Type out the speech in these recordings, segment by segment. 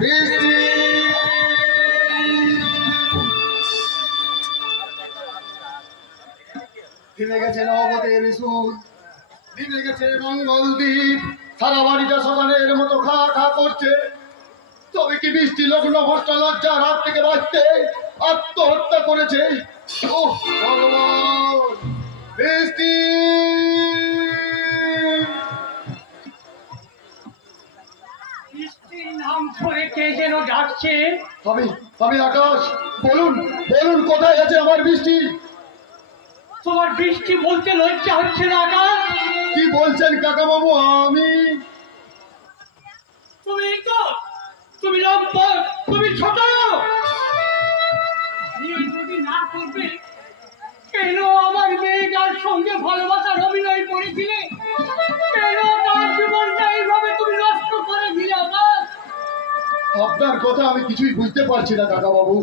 বৃষ্টি থেমে গেছে নবতের সুর, নেমে গেছে মঙ্গলদ্বীপ, সারা বাড়িটা সকালের মতো খা খা করছে। তবে কি বৃষ্টি লগ্ন ভ্রষ্ট লজ্জার হাত থেকে বাঁচতে আত্মহত্যা করেছে? ও ভগবান! বৃষ্টি বৃষ্টির নাম ধরে কে যেন ডাকছে। আমি আকাশ, বলুন বলুন কোথায় আছে আমার বৃষ্টি? তোমার বৃষ্টি বলতে লজ্জা হচ্ছে না আকাশ? কি বলছেন কাকা বাবু? তুমি লম্পট, তুমি ছোট। বিয়ে যদি না করবে, কেন আমার মেয়েটার সঙ্গে ভালোবাসার অভিনয় করেছিলে? কেন তার জীবনটা এইভাবে তুমি নষ্ট করে দিলে আকাশ? আপনার কথা আমি কিছুই বুঝতে পারছি না কাকা বাবু।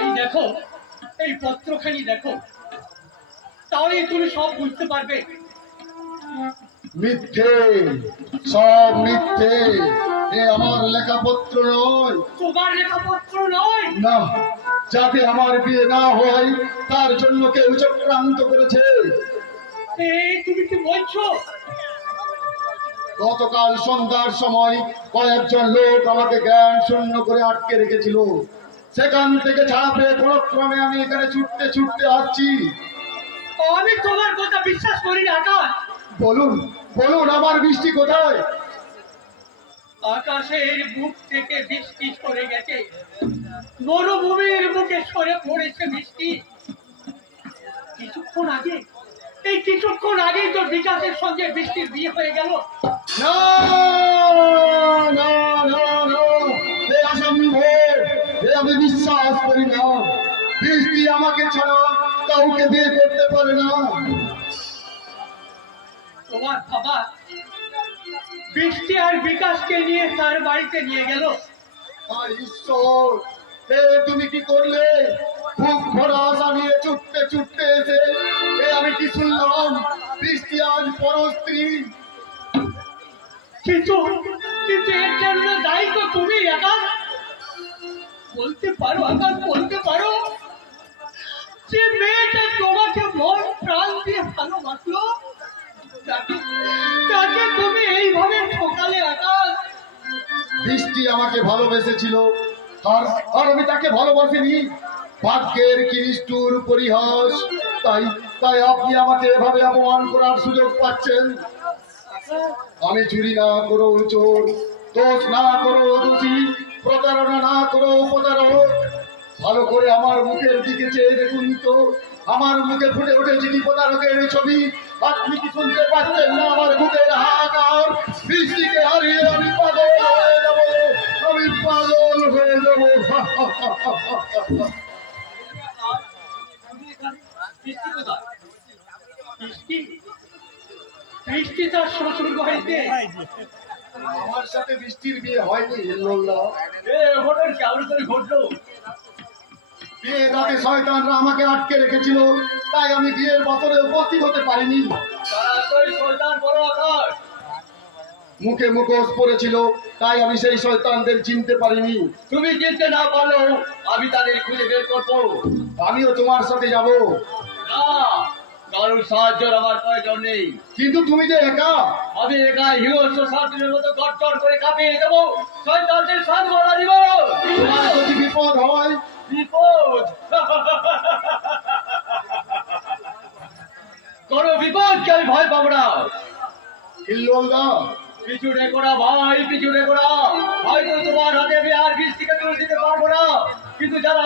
এই দেখো, এই পত্রখানি দেখো, তাহলে তুমি সব বুঝতে পারবে। মিথ্যে, সব মিথ্যে। এ আমার লেখাপত্র নয়। তোমার লেখাপত্র নয়? না, যাতে আমার বিয়ে না হয় তার জন্য কেউ চক্রান্ত করেছে। তুমি কি বলছো? গতকাল সন্ধ্যার সময় কয়েকজন লোক আমাকে জ্ঞান শূন্য করে আটকে রেখেছিল। সেখান থেকে ছাড়া পেয়ে কোনো ক্রমে আমি এখানে ছুটতে ছুটতে আসছি। আমি তোমার কথা বিশ্বাস করি না আকাশ। বলুন বলুন আমার বৃষ্টি কোথায়? আকাশের বুক থেকে বৃষ্টি সরে গেছে, মরুভূমির বুকে সরে পড়েছে বৃষ্টি। কিছুক্ষণ আগেই তো বিকাশের সঙ্গে বৃষ্টির বিয়ে হয়ে গেল। না না না না, এ অসম্ভব, এ আমি বিশ্বাস করি না। বৃষ্টি আমাকে ছাড়া কাউকে বিয়ে করতে পারে না। তোমার বাবা বৃষ্টি আর বিকাশকে নিয়ে তার বাড়িতে নিয়ে গেল। ঈশ্বর, তুমি কি করলে? বুক ভরা আশা নিয়ে ছুটতে ছুটতে এসে আমি কি শুনলাম? বৃষ্টি আজ পরস্ত্রী। কিন্তু এর জন্য দায়ী তো তুমি আকাশ। বলতে পারো আকাশ, বলতে পারো যে মেয়েটা তোমাকে মন প্রাণ দিয়ে ভালোবাসলো, তাকে তুমি এইভাবে ঠকালে আকাশ। বৃষ্টি আমাকে ভালোবেসেছিল, আর আমি তাকে ভালোবাসিনি। ভাগ্যের কি নিষ্ঠুর পরিহাস! তাই তাই আপনি আমাকে এভাবে অপমান করার সুযোগ পাচ্ছেন। আমি চুরি না করো চোর, দোষ না করো দোষী, প্রতারণা না করো প্রতারক। ভালো করে আমার মুখের দিকে চেয়ে দেখুন তো, আমার মুখে ফুটে উঠেছে কি প্রতারকের ছবি? আপনি কি শুনতে পাচ্ছেন না আমার বুকের হাহাকার? বৃষ্টিকে হারিয়ে আমি পাগল হয়ে যাব, আমি পাগল হয়ে যাব। বৃষ্টি তার শ্বশুর বাড়িতে। আমার সাথে বৃষ্টির বিয়ে হয়নি। ঘটলো। বিয়ের রাতে শয়তানরা আমাকে আটকে রেখেছিল, তাই আমি বিয়ের বছরে উপস্থিত হতে পারিনি। মুখে মুখোশ পড়েছিল, তাই আমি সেই শয়তানদের চিনতে পারিনি। তুমি চিনতে না পারলেও আমি তাদের খুঁজে বের করবো। আমিও তোমার সাথে যাব। না, কারোর সাহায্যের আমার প্রয়োজন নেই। কিন্তু তুমি যে একা। আমি একা হিংস্র সাথীর মতো গটগট করে কাঁপিয়ে দেবো, শয়তানদের সাথ বলা দিব। তোমার যদি বিপদ হয়। বিপদ? কোনো বিপদকে আমি ভয় পাবো না। হিল্লোলদা, পিছু রেখো না ভাই, পিছু রেখো না। হয়তো তোমার হাতে আমি আর বৃষ্টিকে তুলে দিতে পারবো না, কিন্তু যারা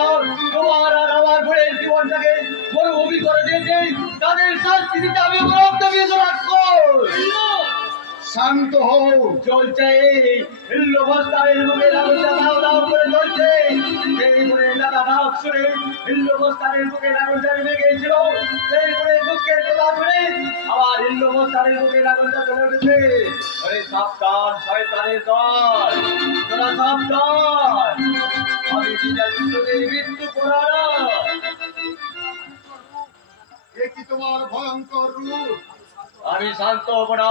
তোমার আর আমার বোনের জীবনটাকে মরুভূমি করে দিয়েছে, তাদের শাস্তি দিতে আমি রক্ত দিয়ে রাখবো। শান্ত হও। চলছে হিল্লোবস্তারের মুখে লাগুনটা দাও দাও করে চলছে। এই করে এলাকা ভাগ শুনে হিল্লোবস্তারের মুখে লাগুনটা নেমে গিয়েছিল। সেই করে দুঃখের কথা শুনে আবার হিল্লোবস্তারের মুখে লাগুনটা চলে উঠেছে। আরে সাবধান শয়তানের দল, তোরা সাবধান। আমি তোদের মৃত্যু করার কি তোমার ভয়ঙ্কর রূপ? আমি শান্ত হব না।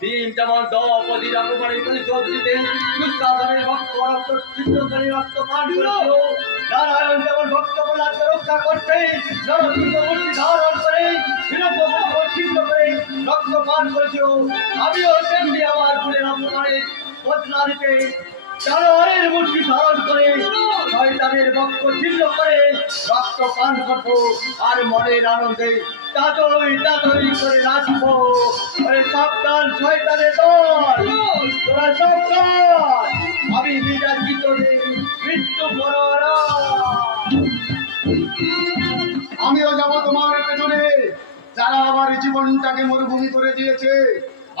ভীম যেমন দ্রৌপদী রকমারি পরিশোধ দিতে দুঃশাসনের ভক্ত রক্ত ছিন্ন করে রক্ত পান করেছিল, নারায়ণ যেমন ভক্ত প্রহ্লাদকে রক্ষা করতে নরসিংহ মূর্তি ধারণ করে হিরণ্যকশিপুকে ছিন্ন করে রক্ত পান করেছিল, আমিও তেমনি আমার গুণের অপমানে বদলা নিতে জানোয়ারের মূর্তি ধারণ করে শয়তানের রক্ত ছিন্ন করে রক্ত পান করবো আর মনের আনন্দে তাতই করে নাচবো। ওরে সাবধান শয়তানের দল, তোরা সাবধান, আমি বিরাজিত মৃত্যু বড়রা। আমিও যাব তোমার পেছনে। যারা আমার জীবনটাকে মরুভূমি করে দিয়েছে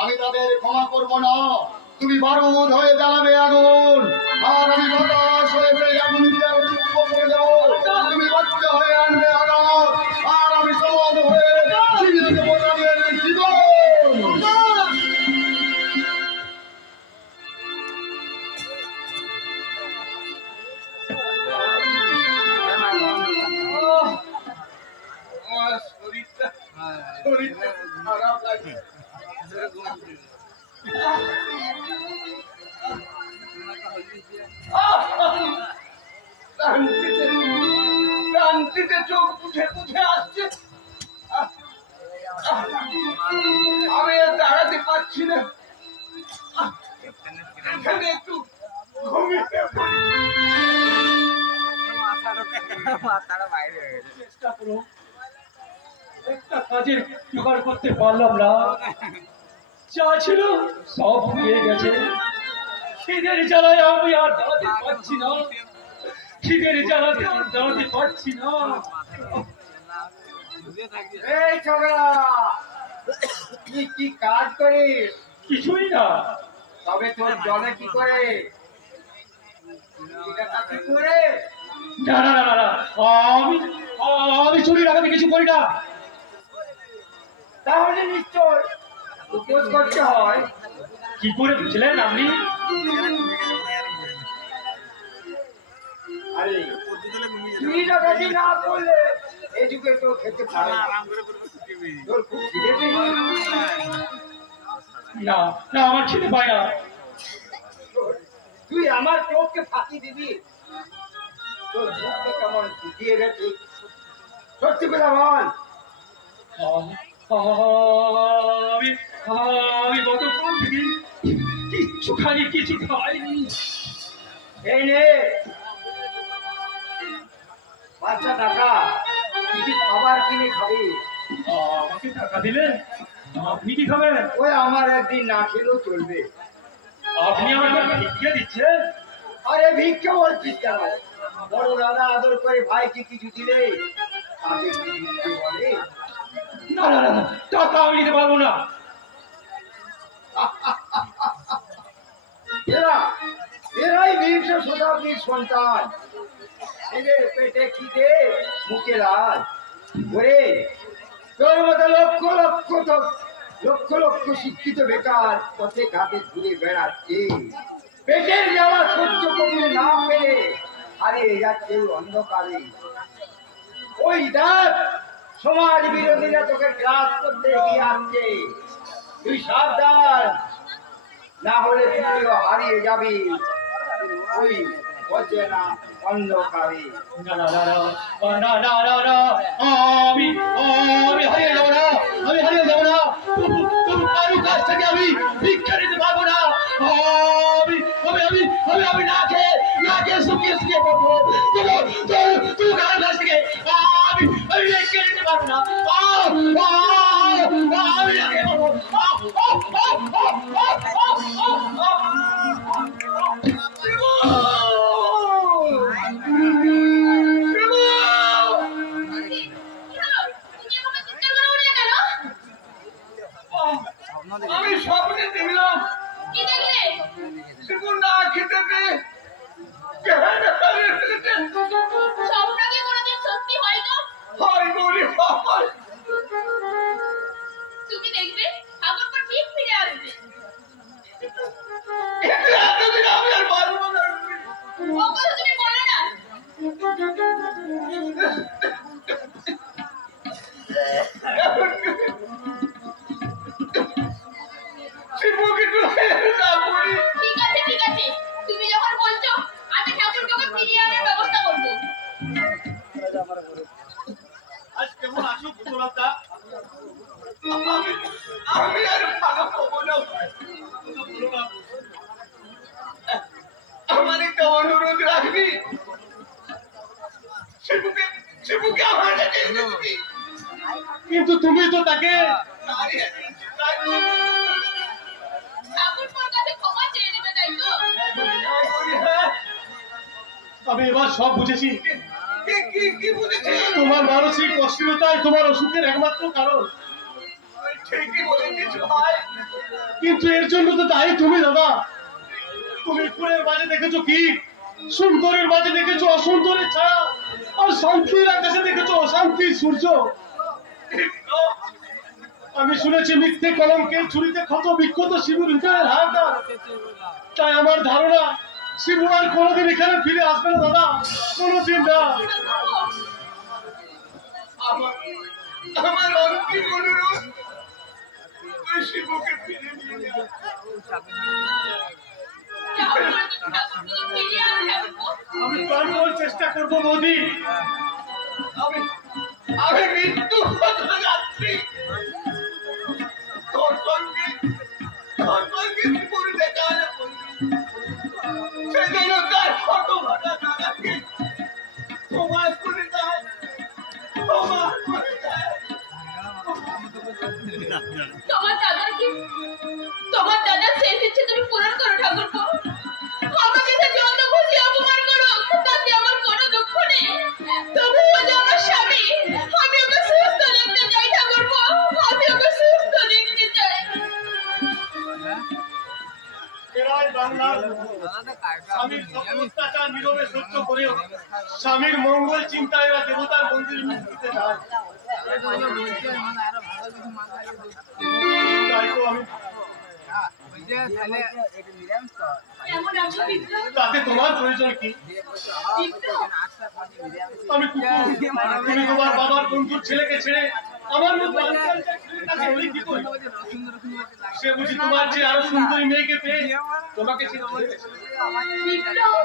আমি তাদের ক্ষমা করব না। তুমি বারুদ হয়ে জ্বালাবে আগুন, আর আমি বাতাস হয়ে সেই আগুনকে আরো তীব্র করে দেবো। তুমি বাচ্চা হয়ে আনবে আঘাত, আর আমি সমাজ হয়ে ছিনিয়ে দেবো তাদের জীবন। আমার শরীরটা খারাপ লাগে। ক্রান্তিতে চোখ উঠে উঠে আসছে। আমি আর দাঁড়াতে পারছি না। এখানে একটু ঘুমিয়ে পড়ি। চেষ্টা করো, একটা কাজের জোগাড় করতে পারলাম না। যা ছিল সব ফুরিয়ে গেছে। খিদের জ্বালায় আমি আর দাঁড়াতে পারছি না। খিদের জ্বালাতে আর দাঁড়াতে পারছি না। এই ছোকরা, তুই কি কাজ করিস? কিছুই না। তবে তোর জলে কি করে? এটা কাকে করে? না না না না, আমি চুরি রাখাতে কিছু করি না। তাহলে নিশ্চয় উপোস করতে হয়। কি করে বুঝলেন আপনি? আরে চুরি ডাকাতি না করলে এই যুগে কেউ খেতে পারে না। তোর খুব খিদে পেয়েছে? না না, আমার খিদে পায় না। তুই আমার চোখকে ফাঁকি দিবি? তোর মুখটা কেমন শুকিয়ে গেছে, সত্যি করে বল। আমি গতকাল থেকে কিছু খাইনি। এই নে 5টা টাকা, কিছু খাবার কিনে খাবি। আমাকে টাকা দিলে আপনি কি খাবেন? ওই আমার একদিন না খেলেও চলবে। আপনি আমাকে ভিক্ষে দিচ্ছেন? আরে ভিক্ষে বলছিস কেন? বড় দাদা আদর করে ভাইকে কিছু দিলে তাকে কি ভিক্ষে বলে? না না না, টাকা আমি দিতে পারবো না। এরাই 20 শতাব্দীর সন্তান। এদের পেটে খিদে, মুখে লাল। ওরে তোর মতো লক্ষ লক্ষ শিক্ষিত বেকার পথে ঘাটে ঘুরে বেড়াচ্ছে, পেটের জ্বালা সহ্য করতে না পেরে হারিয়ে যাচ্ছে অন্ধকারে। ওই দেখ সমাজ বিরোধীরা তোকে গ্রাস করতে এগিয়ে আসছে। তুই সাবধান, না হলে তুইও হারিয়ে যাবি ওই অচেনা অন্ধকারে। আমি হারিয়ে যাবো না, আমি হারিয়ে যাবো না। কারো কাছ থেকে আমি ভিক্ষা নিতে পারবো না। আমি না খেয়ে শুকিয়ে পড়বো। তুই কারো কাছ থেকে আমি ভিক্ষা নিতে পারবো না। আমি না খেয়ে পড়বো। আমি স্বপ্নে দেখলাম শিবু না খেতে পেয়ে হয় বলি হয়। তুমি দেখবে ঠাকুর পর ঠিক ফিরে আসবে। এতদিন আমি আর পারবো না। ও কথা তুমি বলো না। শিবুকে রাখবি। ঠিক আছে তুমি যখন বলছো আমি ঠাকুরকে ফিরিয়ে আনার ব্যবস্থা করবো। আজ কেমন আছো পুতুলতা? আমি আর ভালো হবো না। আমার একটা অনুরোধ রাখবি। শিবুকে আমার কাছে এনে দিবি। কিন্তু তুমি তো তাকে ঠাকুরপোর কাছে ক্ষমা চেয়ে নেবে, তাই তো? আমি এবার সব বুঝেছি। কি বুঝেছিস? তোমার মানসিক অস্থিরতাই তোমার অসুখের একমাত্র কারণ। ঠিকই বলেছিস ভাই। কিন্তু এর জন্য তো দায়ী তুমি দাদা। তুমি ফুলের মাঝে দেখেছো কি, সুন্দরের মাঝে দেখেছো অসুন্দরের ছায়া, আর শান্তির আকাশে দেখেছো অশান্তির সূর্য। আমি শুনেছি মিথ্যে কলঙ্কের ছুরিতে ক্ষত বিক্ষত শিবুর হৃদয়ের হাহাকার। তাই আমার ধারণা শিবু আর কোনোদিন এখানে ফিরে আসবে না দাদা, কোনোদিন না। আমার অন্তিম অনুরোধ, তুই শিবুকে ফিরে নিয়ে যা। ঠাকুরপোকে ফিরিয়ে আনো ঠাকুরপো। আমি প্রাণপণ চেষ্টা করবো বৌদি। আমি মৃত্যু কথা যাচ্ছি। তোর সঙ্গে শিবুর দেখা হলে বলবি, সেজন্য তার ফটো ভাড়া দাদাকে তোমার করে দেয়, তোমার করে দেয়। তোমার দাদার শেষ ইচ্ছে তুমি পূরণ করো ঠাকুরপো। আমাকে সে যত খুশি অপমান করো, তাতে আমার কোনো দুঃখ নেই। তবুও যে আমার স্বামী, আমি ওকে সুস্থ দেখতে চাই ঠাকুরপো, আমি ওকে সুস্থ দেখতে চাই। এরাই বাংলার স্বামীর সকল অত্যাচার নীরবে সহ্য করেও স্বামীর মঙ্গল চিন্তায় এরা দেবতার মন্দির দিতে যায়। তাই তো আমি কেমন আছো বিপ্লব? তাতে তোমার প্রয়োজন কি? বিপ্লব, আমি কুকুর, তুমি তোমার বাবার বন্ধুর ছেলেকে ছেড়ে আমার মতো আজকালকার ছেলের কাছে এলেই কি করি? সে বুঝি তোমার চেয়ে আরো সুন্দরী মেয়েকে পেয়ে তোমাকে ছেড়ে চলে গেছে। বিপ্লব,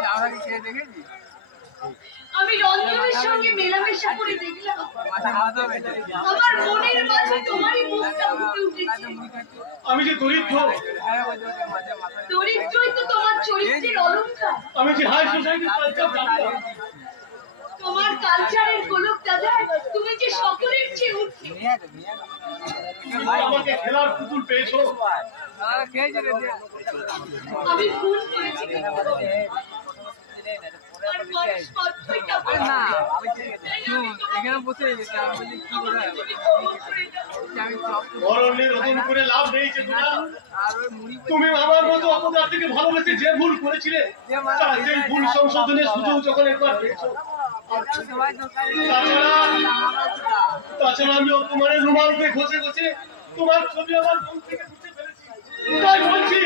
আমি রঞ্জনের সঙ্গে মেলামেশা করে দেখলাম আমার মনের মাঝে তোমারই মুখটা ফুটে উঠেছে। আমি যে দরিদ্র, দরিদ্রই তো তোমার চরিত্রের অলংকার। আমি যে হাই সোসাইটির কালচার জানতাম, তোমার কালচারের গোলক দাদা, তুমি যে সকলের চেয়ে উঠে। আমাকে খেলার পুতুল পেয়েছো। আমি ভুল করেছি বিপ্লব। আর মানুষ মাত্রই কেবল এখানে বসে আমি বলি কি করে তুমি ক্ষমা করে দাও। অরণ্যের রোদন করে লাভ নেই চেতনা। আর ওই মুড়ি তুমি আমার মতো অপদার থেকে ভালোবেসে যে ভুল করেছিলে, তার সেই ভুল সংশোধনের সুযোগ যখন একবার পেয়েছো। সবাই দরকারি তাছাড়া আমি অপমানের রুমালকে ঘষে ঘষে তোমার ছবি আমার মন থেকে মুছে ফেলেছি। তাই বলছি,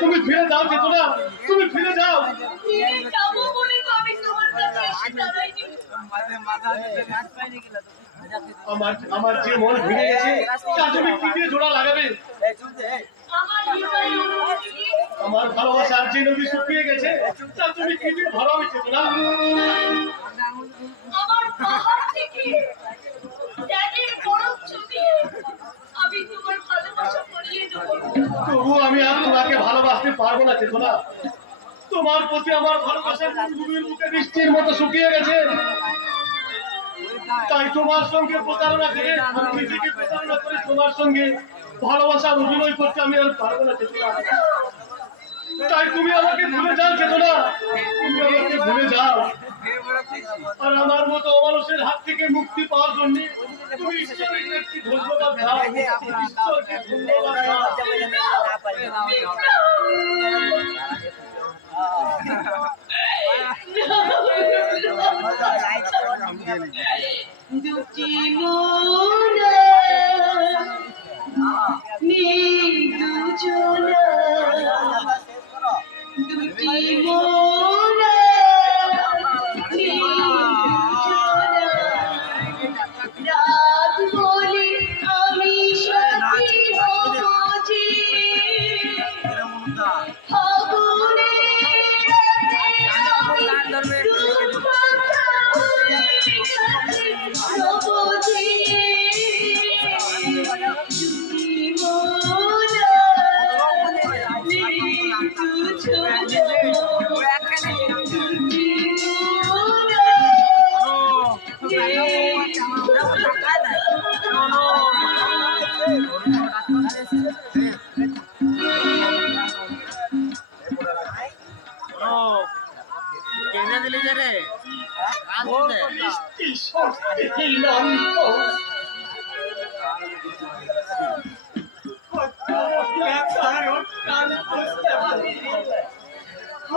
তুমি ফিরে যাও চেতনা, তুমি ফিরে যাও। ফিরে যাবো বলে তো আমি তোমার কাছে এসে দাঁড়াইনি। মাথা রাত পাইনি গেল আমার যে মন ভেঙে গেছে, তা তুমি কি দিয়ে জোড়া লাগাবে? আমার হৃদয়ের অনুভূতি দিয়ে আমার ভালোবাসার যে নদী শুকিয়ে গেছে, তা তুমি কি দিয়ে ভরাবে চেতনা? আমার পাহাড় থেকে ত্যাগের বরফ ছবিয়ে আমি তোমার ভালোবাসা করিয়ে দেবো। তবু আমি আর তোমাকে ভালোবাসতে পারবো না চেতনা। তোমার প্রতি আমার ভালোবাসার ভূমির মুখে বৃষ্টির মতো শুকিয়ে গেছে। তাই তোমার সঙ্গে প্রতারণা করে, আমি নিজেকে প্রতারণা করে তোমার সঙ্গে ভালোবাসার অভিনয় করতে আমি আর পারবো না চেতনা। তাই তুমি আমাকে ভুলে যাও চেতনা, তুমি আমাকে ভুলে যাও। আর আমার মতো অমানুষের হাত থেকে মুক্তি পাওয়ার জন্য তুমি ঈশ্বরের একটি ধন্যবাদ দাও। ঈশ্বরকে ধন্যবাদ দাও। দুটি মোরা দুজনা, দুটি মোরা দুজনা, রাত বলে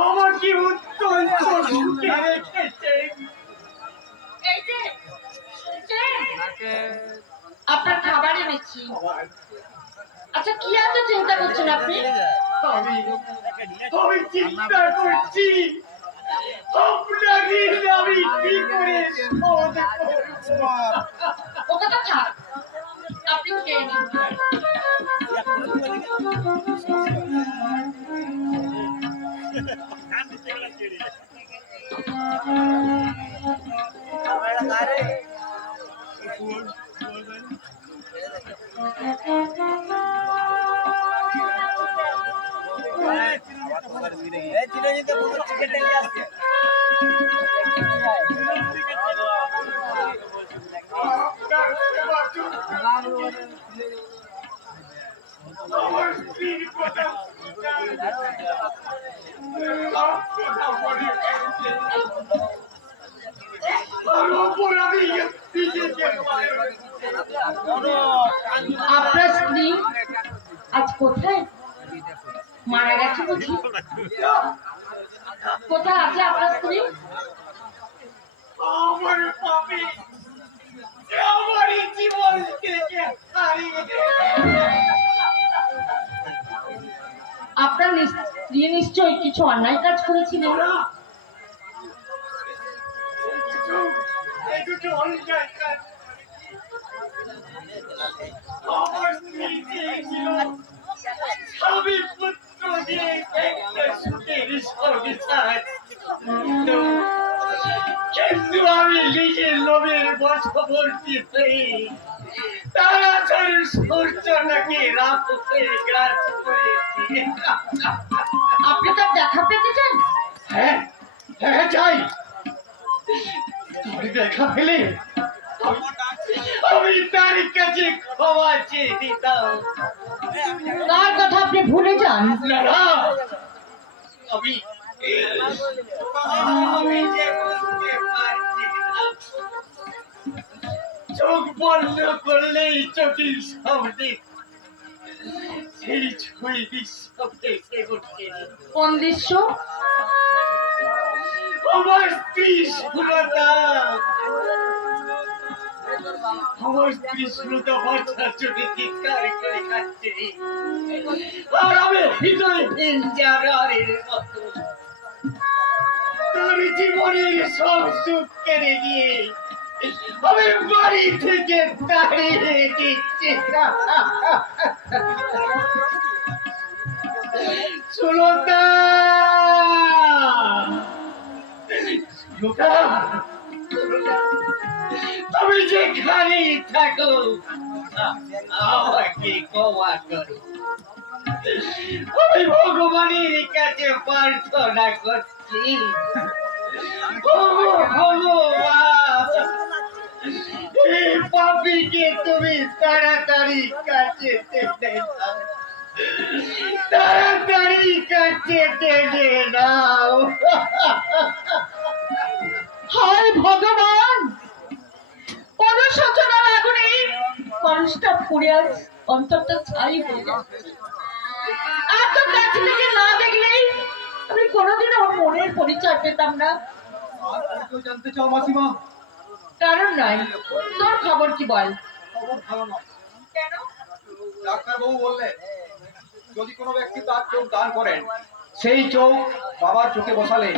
আমাকে উত্তর চোখে রেখেছে। এই যে আপনার খাবার এনেছি। আচ্ছা কি এত চিন্তা করছেন আপনি? আমি আমি চিন্তা করছি আপনাকে আমি কি করে শোধ করব। ও কথা থাক, আপনি খেয়ে নিন। আমার স্ত্রীর কথা আপনার স্ত্রী আজ কোথায়? মারা গেছে বুঝি? কোথায় আছে আপনার স্ত্রী? আমার পাপে আমারই জীবন থেকে হারিয়ে আপনার স্ত্রী নিশ্চয়ই কিছু অন্যায় কাজ করেছিলেন। একটু অন্যায় কাজ। আমার স্ত্রী চেয়েছিল স্বামী পুত্র দিয়ে একটা সুখের সংসার, কিন্তু আমি নিজের লোভের বশবর্তী হয়ে তাড়াতাড়ি সূর্যটাকে রাত হয়ে গ্রাস করেছি। আপনি তার দেখা পেতে চান? হ্যাঁ হ্যাঁ চাই। তোর দেখা পেলে আমি তার কাছে ক্ষমা চেয়ে দিতাম। তার কথা আপনি ভুলে যান। না না, আমি আমি যে বুঝতে পারছি না। চোখ বন্ধ করলেই চোখের সামনে সেই ছবি দৃশ্য ভেসে উঠছে। কোন দৃশ্য? আমার স্ত্রী সুলতা, আমার স্ত্রী সুলতা বাচ্চার চোখে চিৎকার করে কাঁদছে, আর আমি হৃদয় হিঞ্জারের মতো তার জীবনের সব সুখ কেড়ে নিয়ে আমি বাড়ি থেকে তাড়িয়ে দিচ্ছি। সুলতা, তুমি যেখানেই থাকো আমাকে ক্ষমা করো। আমি ভগবানের কাছে প্রার্থনা করছি, এই পাপীকে তুমি তাড়াতাড়ি কাছে টেনে নাও, তাড়াতাড়ি কাছে টেনে নাও। হায় ভগবান, অনুশোচনার আগুনে মানুষটা পুড়ে আজ অন্তরটা ছাই হয়ে যাচ্ছে। এত কাছ থেকে না দেখলে আমি কোনোদিনও আমার মনের পরিচয় পেতাম না। জানতে চাও মাসিমা? কারণ নয়, তোর খবর কি বল? খবর ভালো নয়। কেন? ডাক্তারবাবু বললেন যদি কোনো ব্যক্তি তার চোখ দান করেন, সেই চোখ বাবার চোখে বসালে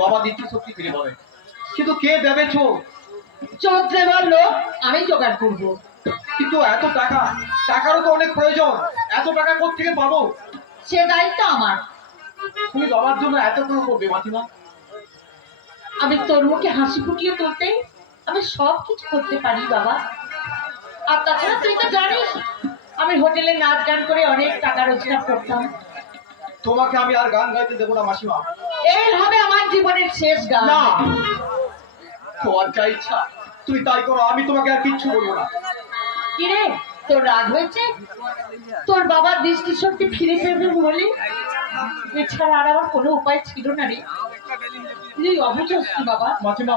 বাবা দ্বিতীয় শক্তি ফিরে পাবে। কিন্তু কে দেবে চোখ? চোখ দেবার লোক আমি জোগাড় করবো। কিন্তু এত টাকা, টাকারও তো অনেক প্রয়োজন। এত টাকা কোত্থেকে পাবো? সে দায়িত্ব আমার। তুমি বাবার জন্য এত কোনো করবে মাসিমা? আমি তোর মুখে হাসি ফুটিয়ে তুলতে আমি সব কিছু করতে পারি বাবা। আর তাছাড়া তুই তো জানিস আমি হোটেলে নাচ গান করে অনেক টাকা রোজগার করতাম। তোমাকে আমি আর গান গাইতে দেবো না মাসিমা। এই হবে আমার জীবনের শেষ গান। না, তোমার যা ইচ্ছা তুই তাই করো, আমি তোমাকে আর কিচ্ছু বলবো না। কিরে, তোর রাগ হয়েছে? তোর বাবার দৃষ্টিশক্তি ফিরে পেবে বলি, এছাড়া আর আমার কোনো উপায় ছিল না রে। তুই অবুঝ বাবা। মাসিমা,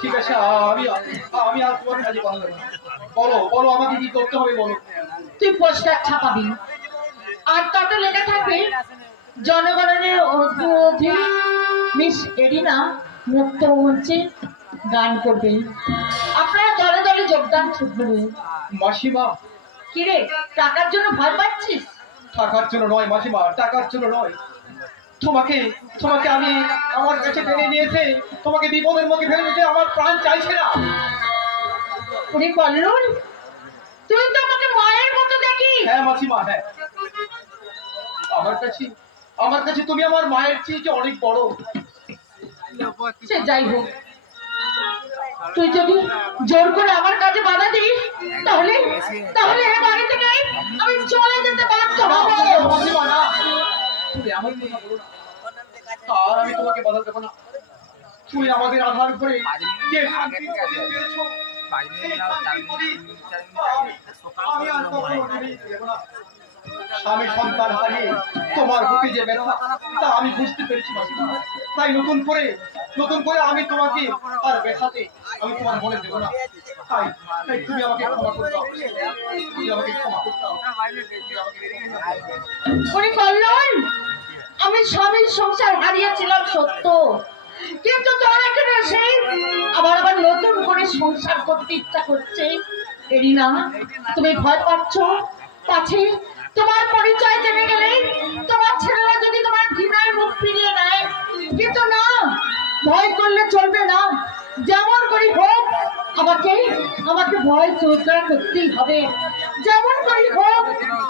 ঠিক আছে, আমি আমি আর তোমার কাজে কথা দেবো না। বলো বলো আমাকে কি করতে হবে বলো। তুই পোস্টার ছাপাবি আর তাতে লেখা থাকবে জনগণের অনুরোধে মিস এরিনা মুক্ত মঞ্চে গান করবে, আপনারা দলে দলে যোগদান করবেন। মাসিমা, কিরে টাকার জন্য ভয় পাচ্ছিস? টাকার জন্য নয় মাসিমা, টাকার জন্য নয়। তোমাকে তোমাকে আমি আমার কাছে টেনে নিয়েছে, তোমাকে বিপদের মুখে ফেলে দিতে আমার প্রাণ চাইছে না। উনি কল্লুর, তুই তো আমাকে মায়ের মতো দেখি। হ্যাঁ মাসিমা, হ্যাঁ, আমার কাছে তুমি আমার মায়ের চেয়ে অনেক বড়। সে যাই হোক, তুই যদি জোর করে আমার কাছে বাধা দিস তাহলে তাহলে এ বাড়ি থেকে আমি চলে যেতে বাধ্য হব। মাসিমা না, তুমি আমার কথা বলো না, আর আমি তোমাকে বাধা দেবো না। তুমি আমাদের আধার করে যে শান্তি পেয়েছো, সেই শান্তি করি আমি আর কখনো দেব না। স্বামী সন্তান হারিয়ে তোমার বুকে যে ব্যথা, তা আমি বুঝতে পেরেছি মাসিমা। তাই নতুন করে আমি তোমাকে আর ব্যথাতে আমি তোমার মনে দেবো না। তাই তাই তুমি আমাকে ক্ষমা করে দাও, তুমি আমাকে ক্ষমা করে দাও। উনি বললেন আমি স্বামীর সংসার হারিয়েছিলাম সত্য, কিন্তু তোর এখানে এসে আবার নতুন করে সংসার করতে ইচ্ছা করছে। এরিনা, তুমি ভয় পাচ্ছ, পাছে তোমার পরিচয় জেনে গেলে তোমার ছেলেরা যদি তোমার ঘৃণায় মুখ ফিরিয়ে নেয়। কিন্তু না, ভয় করলে চলবে না। যেমন করি হোক আমাকে ভয় চর্চা করতেই হবে। যেমন করি হোক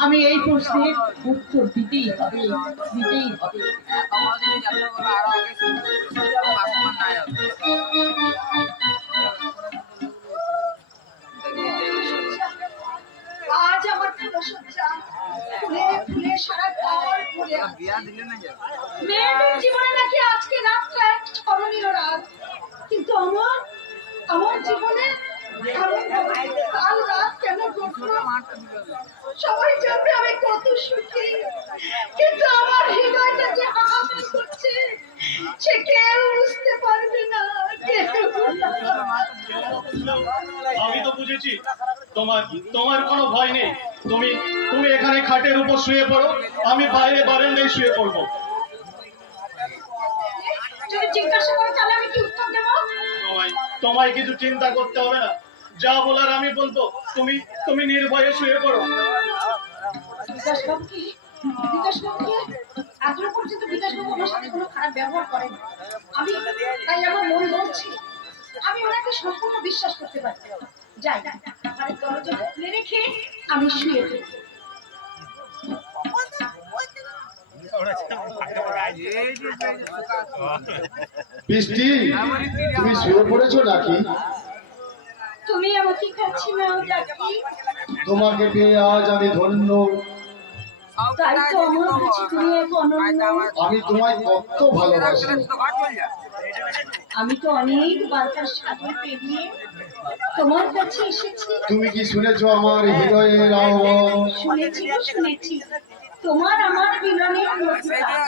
আমি এই প্রশ্নের উত্তর দিতেই হবে। আজ আমার ফুলসজ্জা ফুলে ফুলে সারা ঘর ভরে আছে। মেয়েদের জীবনে নাকি আজকে রাতটা এক স্মরণীয় রাত, কিন্তু আমার জীবনে কাল রাত কেন ঘটলো সবাই জানবে আমি কত সুখী, কিন্তু আমার হৃদয়টা যে হাহাকার করছে সে কেউ বুঝতে পারবে না। আমি তো বুঝেছি তোমার কোনো ভয় নেই। তুমি এখানে খাটের উপর শুয়ে পড়ো, আমি বাইরে বারান্দায় শুয়ে পড়বো। যদি জিজ্ঞাসা করে তাহলে আমি কি উত্তর দেবো? তোমায় কিছু চিন্তা করতে হবে না, যা বলার আমি বলবো। তুমি নির্ভয়ে শুয়ে পড়ো। বিকাশবাবু কি এখনো পর্যন্ত বিকাশবাবু আমার সাথে কোনো খারাপ ব্যবহার করেন। তাই আমার মন বলছে আমি ওনাকে সম্পূর্ণ বিশ্বাস করতে পারি। যাই আর দরজা খুলে রেখে আমি শুয়ে পড়ি। বৃষ্টি, তুমি শুয়ে পড়েছো নাকি? তুমি আমাকে কাছে নাও ডাকি। তোমাকে পেয়ে আজ আমি ধন্য। তাই তো আমার কাছে তুমি এক অনন্য। আমি তোমায় কত ভালোবাসি। আমি তো অনেক বারবার সাগর পেরিয়ে তোমার কাছে এসেছি। তুমি কি শুনেছো আমার হৃদয়ের আহ্বান? শুনেছি তোমার আমার মিলনের মধুরা।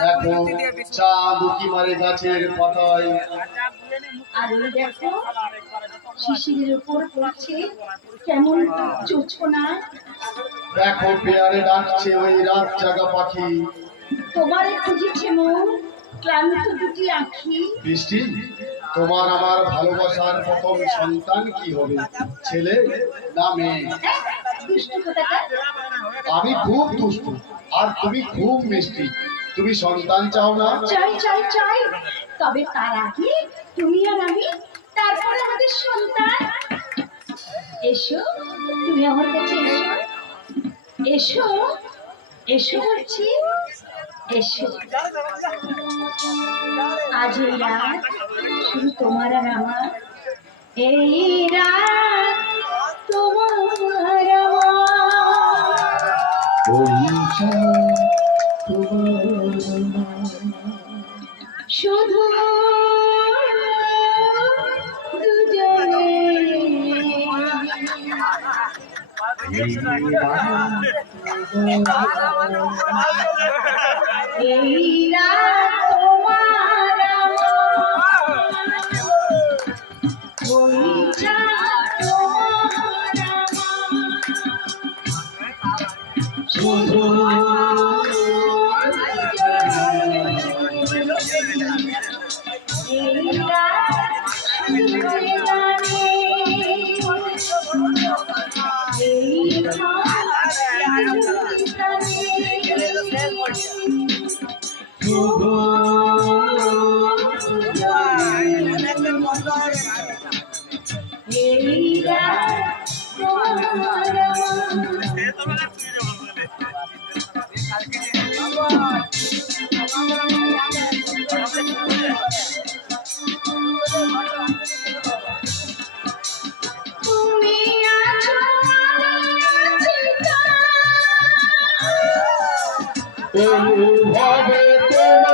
দেখো চাঁদ উঁকি মারে গাছের পাতায়, আর ওই দেখো শিশিরের উপর পড়ছে কেমন জোছনা। দেখো পেয়ারে ডাকছে ওই রাত জাগা পাখি। তোমারে খুঁজেছে মন ক্লান্ত দুটি আঁখি। বৃষ্টি, তোমার আমার ভালোবাসার প্রথম সন্তান কি হবে, ছেলে না মেয়ে? দুষ্টু কোথাকার। আমি খুব দুষ্ট আর তুমি খুব মিষ্টি। তুমি সন্তান চাও না? চাই, তবে তার আগে তুমি আর আমি, তারপরে আমাদের সন্তান। এসো, তুমি আমার কাছে এসো বলছি, এসো। আজ এই রাত শুধু তোমার আর আমার, এই রাত তোমার আমার। শুধু দুজনে এই রাত তোমার আমার। শুধু শুধু অনুভবে তোমার অনুভবে তোমার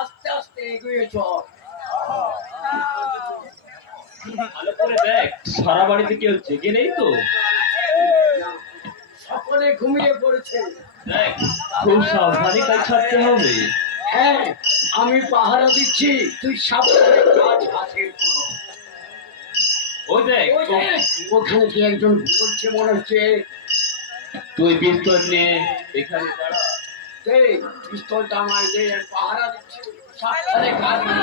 আস্তে আস্তে এগিয়ে চল। ভালো করে দেখ সারা বাড়িতে কেউ জেগে নেই তো। সকলে ঘুমিয়ে পড়েছে। দেখ খুব সাবধানে কাজ ছাড়তে হবে। হ্যাঁ, আমি পাহারা দিচ্ছি, তুই সাবধানে কাজ হাসিল কর। ওই দেখ ওই দেখ, ওখানে কি একজন বলছে মনে হচ্ছে। তুই পিস্তল নিয়ে এখানে দাঁড়া। দে পিস্তলটা আমায় দে, আমি পাহারা দিচ্ছি, সাবধানে কাজ কর।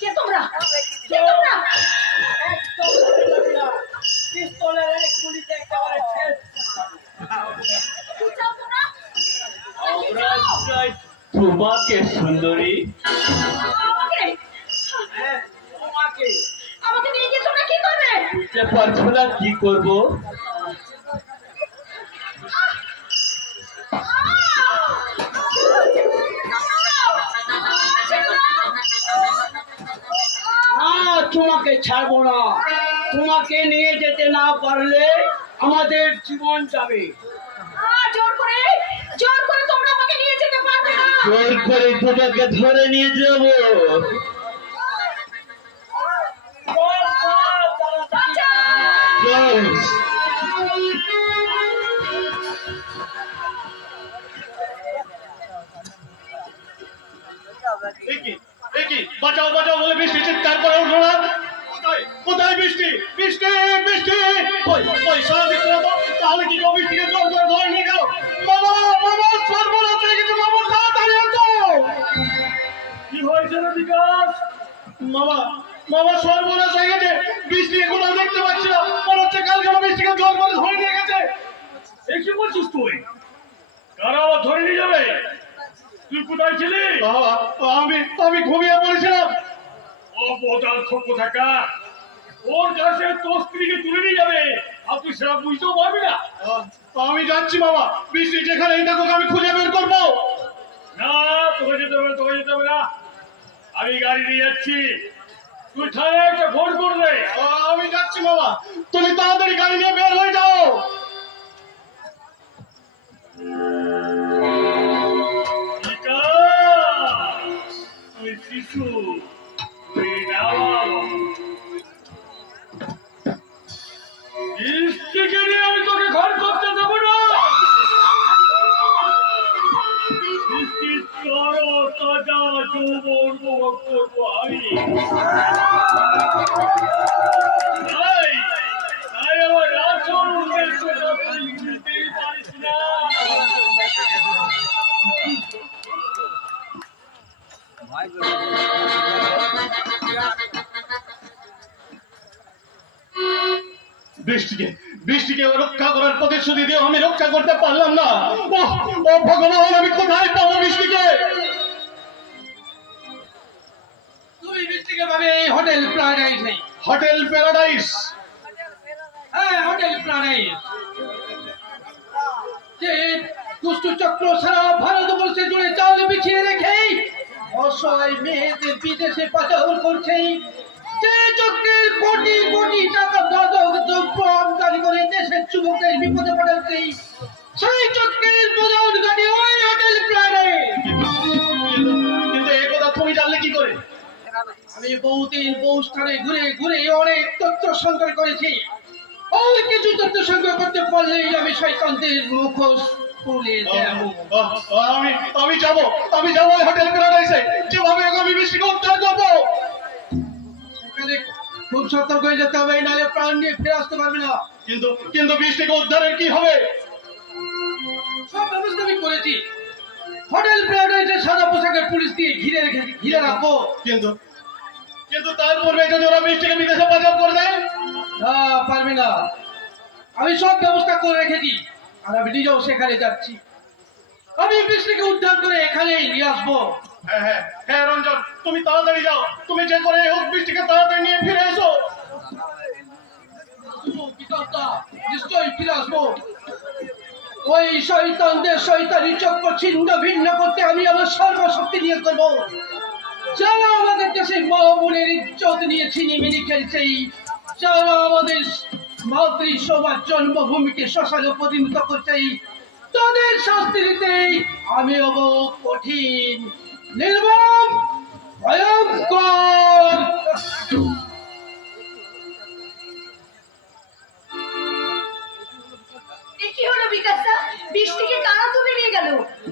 কে তোমরা? কে তোমরা? একদম যাবি না। পিস্তলের এক গুলিতে একেবারে শেষ করে দেব। কি চাও তোমরা? আমরা চাই তোমাকে সুন্দরী। আমাকে হ্যাঁ, তোমাকে। আমাকে নিয়ে গিয়ে তোমরা কি করবে? বুঝতে পারছো না কি করবো? না, তোমাকে ছাড়বো না। তোমাকে নিয়ে যেতে না পারলে আমাদের জীবন যাবে। জোর করে তোমরা আমাকে নিয়ে যেতে পারবে না। জোর করে তোমাকে ধরে নিয়ে যাবো। চল। একি বাঁচাও বাঁচাও বলে বৃষ্টি চিৎকার করে উঠলো না। কোথায় বৃষ্টি? বৃষ্টি বৃষ্টি কই সারা দিচ্ছে না তো। তাহলে কি কেউ বৃষ্টিকে জোর করে ধরে নিয়ে গেল? বাবা বাবা সর্বনাশ হয়ে গেছে। বাবা তাড়াতাড়ি আসো। কি হয়েছে রে বিকাশ? মামা মামা সর্বনাশ হয়ে গেছে। বৃষ্টি এখন আর দেখতে পাচ্ছি না। মনে হচ্ছে কালকে বৃষ্টিকে জোর করে ধরে নিয়ে গেছে। এই কি বলছিস তুই? কারা আবার ধরে নিয়ে যাবে? তুই কোথায় ছিলি? আমি ঘুমিয়ে পড়েছিলাম। অপদার্থ কোথাকার, ওর কাছে তোর স্ত্রীকে তুলে নিয়ে যাবে আর তুই সেটা বুঝতেও পারবি না। আমি যাচ্ছি বাবা, বৃষ্টি যেখানেই থাকুক আমি খুঁজে বের করবো। না, তোকে যেতে হবে, তোকে যেতে হবে না। আমি গাড়ি নিয়ে যাচ্ছি, তুই থানায় একটা ফোন করবে। আমি যাচ্ছি বাবা, তুমি তাড়াতাড়ি গাড়ি নিয়ে বের হয়ে যাও। তুই শিশু, তুই স্ত্রীকে নিয়ে আমি তোকে ঘর করতে দেবো না। স্ত্রীর তর তাজা যৌবন উপভোগ করবো আমি। তাই আমার আসল উদ্দেশ্যটা তুই বুঝতেই পারিস না। বৃষ্টিকে রক্ষা করার প্রতিশ্রুতি দিয়ে আমি রক্ষা করতে পারলাম না। ও ভগবান, আমি কোথায় পাবো বৃষ্টিকে? তুই বৃষ্টিকে পাবে এই হোটেল প্যারাডাইস নেই। Hotel paradise. হ্যাঁ, হোটেল প্যারাডাইস। যে দুষ্ট চক্র সারা ভারতবর্ষে জুড়ে চাল বিছিয়ে রেখে অসহায় মেয়েদের বিদেশে পাচার করছে, যে চক্রের কোটি কোটি টাকা মাদক দ্রব্য আমদানি করে দেশের যুবকদের বিপদে পাঠাচ্ছে, সেই চক্রের প্রধান গাড়ি ওই হোটেল প্যারাডাইস। কিন্তু এই কথা তুমি জানলে কি করে? আমি বহুদিন বহু স্থানে ঘুরে ঘুরে অনেক তথ্য সংগ্রহ করেছি। আর কিছু তথ্য সংগ্রহ করতে পারলেই আমি শয়তানদের মুখোশ খুলে দেব। আমি যাব ওই হোটেল প্যারাডাইসে, যেভাবে হোক আমি বৃষ্টিকে উদ্ধার করবো। সেখানে খুব সতর্ক হয়ে যেতে হবে, নাহলে প্রাণ নিয়ে ফিরে আসতে পারবে না। কিন্তু বৃষ্টিকে উদ্ধারের কি হবে? সব ব্যবস্থা আমি করেছি। হোটেল প্যারাডাইসে সাদা পোশাকের পুলিশ দিয়ে ঘিরে রাখবো। কিন্তু তার পূর্বে যদি ওরা বৃষ্টিকে বিদেশে পাচার করে দেয়? না, পারবে না। আমি সব ব্যবস্থা করে রেখেছি, আর আমি নিজেও সেখানে যাচ্ছি। আমি বৃষ্টিকে উদ্ধার করে এখানেই নিয়ে আসবো। হ্যাঁ রঞ্জন, তুমি তাড়াতাড়ি যাও। তুমি যে করে হোক বৃষ্টিকে তাড়াতাড়ি নিয়ে ফিরে এসো। নিশ্চয়ই ফিরে আসবো। ওই শয়তানদের শয়তানি চক্র ছিন্ন ভিন্ন করতে আমি আমার সর্বশক্তি নিয়োগ করবো। যারা আমাদের দেশে মা বোনের ইজ্জত নিয়ে ছিনিমিনি খেলছে, যারা আমাদের মাতৃ সবার জন্মভূমিকে শ্মশানে পরিণত করছে, তাদের শাস্তি দিতে আমি হব কঠিন, নির্মম, ভয়ঙ্কর। কি হলো বিকাশদা? বৃষ্টিকে কারা তুলে নিয়ে গেল?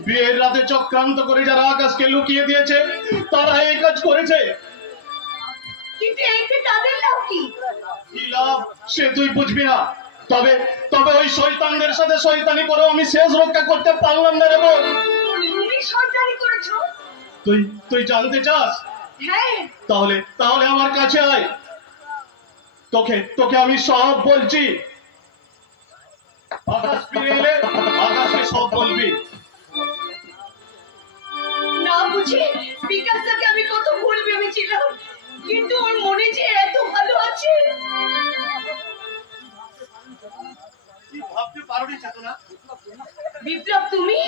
বিয়ের রাতে চক্রান্ত করে যারা আকাশকে লুকিয়ে দিয়েছে, তারা এই কাজ করেছে। কিন্তু এইতে তাদের লাভ কি? কি লাভ সে তুই বুঝবি না। তবে ওই শয়তানদের সাথে শয়তানি করেও আমি শেষ রক্ষা করতে পারলাম না রে বোন। তুমি শয়তানি করেছো? তুই জানতে চাস? হ্যাঁ। তাহলে আমার কাছে আয়, তোকে আমি সব বলছি। আকাশ ফিরে এলে আকাশকে সব বলবি। না বুঝি বিকাশদাকে আমি কত ভুল ভেবেছিলাম, কিন্তু ওর মনে যে এত ভালো আছে। কি ভাবতে পারোনি চেতনা? বিপ্লব, তুমি?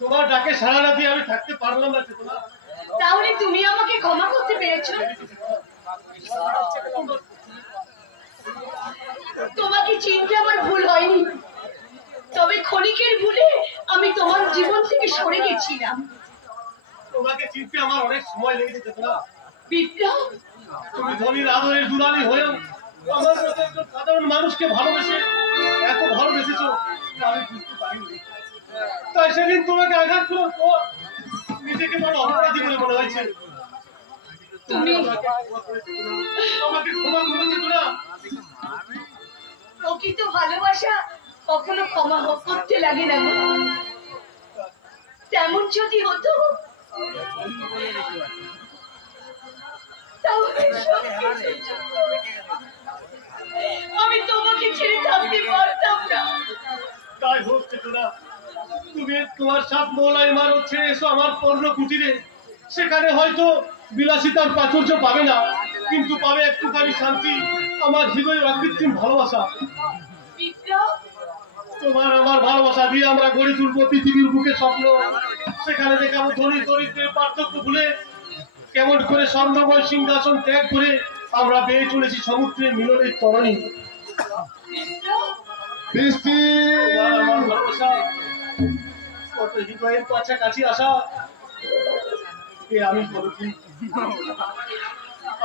তোমার ডাকে সাড়া না দিয়ে আমি থাকতে পারলাম না চেতনা। তাহলে তুমি আমাকে ক্ষমা করতে পেরেছো? তোমাকে চিনতে আমার ভুল হয়নি, তবে ক্ষণিকের ভুলে আমি তোমার জীবন থেকে সরে গেছিলাম। তোমাকে চিনতে আমার অনেক সময় লেগেছে চেতনা। বিপ্লব, তুমি ধনীর আদরের দুলালি হয়েও আমার মতো একজন সাধারণ মানুষকে ভালোবেসে এত ভালোবেসেছো, তা আমি বুঝতে পারিনি। তাই সেদিন তোমাকে আঘাত করার পর নিজেকে বড় অপরাধী বলে মনে হয়েছে। তুমি আমাকে ক্ষমা করে চেতনা। প্রকৃত ভালোবাসা কখনো ক্ষমা করতে লাগে না গো। তেমন যদি হতো তাহলে সবকিছুর জন্য আমি তোমাকে ছেড়ে থাকতে পারতাম না। তাই হোক চেতনা, তুমি তোমার সাত মহলা ইমারত ছেড়ে এসো আমার পর্ণ কুটিরে। সেখানে হয়তো বিলাসিতার প্রাচুর্য পাবে না, কিন্তু পাবে একটুখানি শান্তি, আমার হৃদয়ের অকৃত্রিম ভালোবাসা। বিপ্লব, তোমার আমার ভালোবাসা দিয়ে আমরা গড়ে তুলবো পৃথিবীর বুকে স্বপ্ন। সেখানে দেখাবো ধনী দরিদ্রের পার্থক্য ভুলে কেমন করে স্বর্ণময় সিংহাসন ত্যাগ করে আমরা বেয়ে চলেছি সমুদ্রের মিলনের তরণী। বিপ্লব, বৃষ্টি তোমার আমার ভালোবাসা কত হৃদয়ের কাছাকাছি আসা, এ আমি বলছি।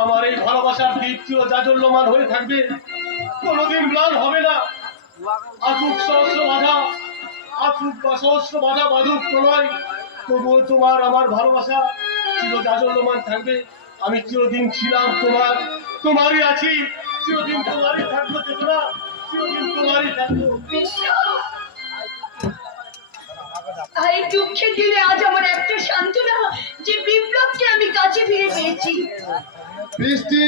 আমার এই ভালোবাসার দ্বীপ চির জাজল্যমান হয়ে থাকবে, কোনোদিন ম্লান হবে না। আসুক সহস্র বাধা বাধুক প্রলয়, তবুও তোমার আমার ভালোবাসা চির জাজল্যমান থাকবে। আমি চিরদিন ছিলাম তোমারই আছি, চিরদিন তোমারই থাকবো চেতনা, চিরদিন তোমারই থাকবো। এই দুঃখের দিনে আজ আমার একটা সান্ত্বনা যে বিপ্লবকে আমি কাছে ফিরে পেয়েছি। বৃষ্টি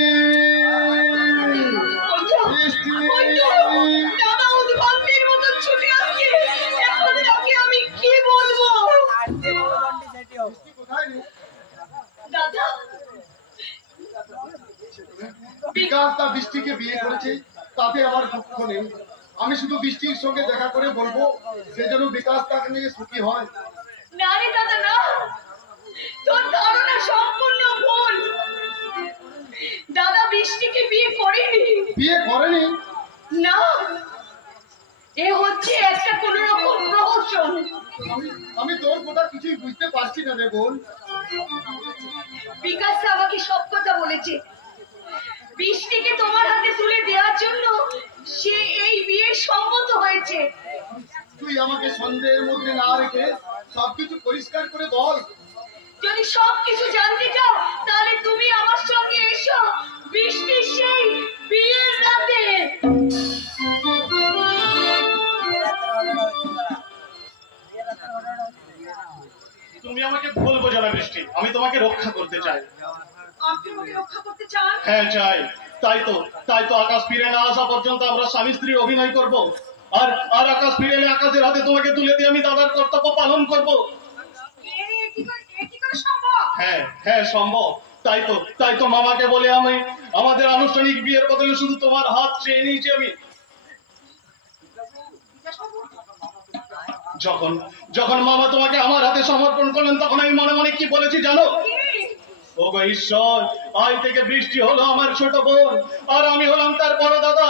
দাদা উদ্ভন্তের মতো ছুটে আসছে, এখন তাকে আমি কি বলবো? দাদা, বিকাশ তার বৃষ্টিকে বিয়ে করেছে, তাতে আমার দুঃখ নেই। আমি শুধু বৃষ্টির সঙ্গে দেখা করে বলবো সে যেন বিকাশ তাকে নিয়ে সুখী হয়। না রে দাদা না, তোর ধারণা সম্পূর্ণ ভুল। দাদা বৃষ্টিকে বিয়ে করেনি। বিয়ে করেনি? না, এ হচ্ছে একটা কোন রকম প্রহসন। আমি তোর কথা কিছুই বুঝতে পারছি না রে বোন। বিকাশ আমাকে সব কথা বলেছে। বৃষ্টিকে তোমার হাতে তুলে দেওয়ার জন্য সে এই বিয়ে সম্মত হয়েছে। তুই আমাকে সন্দেহের মধ্যে না রেখে সবকিছু পরিষ্কার করে বল। যদি সবকিছু জানতে চাও তাহলে তুমি আমার সঙ্গে এসো বৃষ্টির সেই বিয়ের রাতে। তুমি আমাকে ভুল বোঝো না বৃষ্টি, আমি তোমাকে রক্ষা করতে চাই। আপনি আমাকে রক্ষা করতে চান? হ্যাঁ চাই। তাই তো আকাশ ফিরে না আসা পর্যন্ত আমরা স্বামী স্ত্রী অভিনয় করব। আর আকাশ ফিরে এলে আকাশের হাতে তোমাকে তুলে দিয়ে আমি দাদার কর্তব্য পালন করব। এ কি করে সম্ভব? হ্যাঁ সম্ভব। তাই তো মামাকে বলে আমি আমাদের আনুষ্ঠানিক বিয়ের বদলে শুধু তোমার হাত চেয়ে নিয়েছি আমি। যখন মামা তোমাকে আমার হাতে সমর্পণ করলেন তখন আমি মনে মনে কি বলেছি জানো? ওগো ঈশ্বর, আজ থেকে বৃষ্টি হলো আমার ছোট বোন আর আমি হলাম তার বড় দাদা।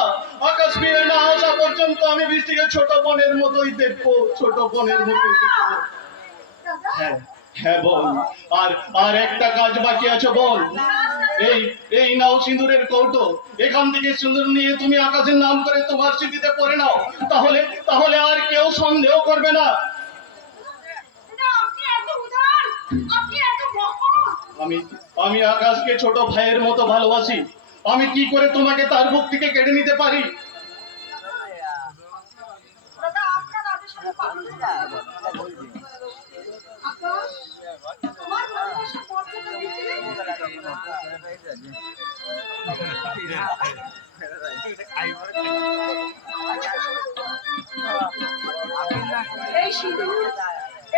আকাশ ফিরে না আসা পর্যন্ত আমি বৃষ্টিকে ছোট বোনের মতোই দেখবো, ছোট বোনের মতোই দেখবো। হ্যাঁ বোন, আর একটা কাজ বাকি আছে বোন। এই নাও সিঁদুরের কৌটো, এখান থেকে সিঁদুর নিয়ে তুমি আকাশের নাম করে তোমার স্মৃতিতে পড়ে নাও, তাহলে আর কেউ সন্দেহ করবে না। আপনি এত উদার, আপনি এত মহান। আমি আকাশকে ছোট ভাইয়ের মতো ভালোবাসি। আমি কি করে তোমাকে তার বুক থেকে কেড়ে নিতে পারি? দাদা আপনার আদেশে পালন করব। আকাশ, তোমার ভালোবাসা পর্যন্ত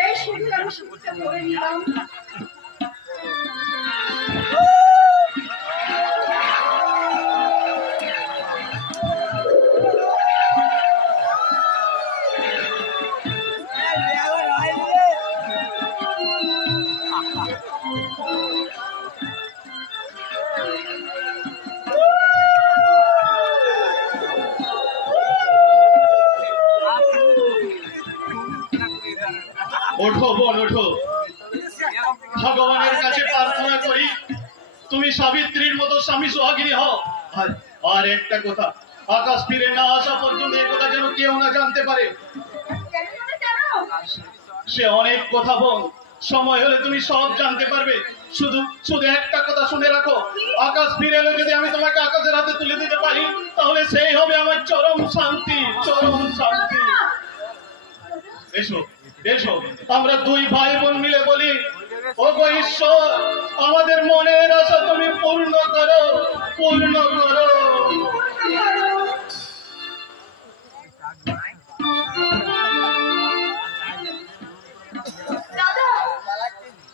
এই সিঁদুর আমি সুখে পরে নিলাম। ওঠো বোন ওঠো, ভগবানের কাছে প্রার্থনা করি তুমি সাবিত্রীর মতো স্বামী সোহাগিনী হও। আর একটা কথা, আকাশ ফিরে না আসা পর্যন্ত এই কথা যেন কেউ না জানতে পারে। সে অনেক কথা বোন, সময় হলে তুমি সব জানতে পারবে। শুধু একটা কথা শুনে রাখো, আকাশ ফিরে এলে যদি আমি তোমাকে আকাশের হাতে তুলে দিতে পারি তাহলে সেই হবে আমার চরম শান্তি, চরম শান্তি। এসো আমরা দুই ভাই বোন মিলে বলি, ওগো ঈশ্বর, আমাদের মনের আশা তুমি পূর্ণ করো, পূর্ণ করো। দাদা,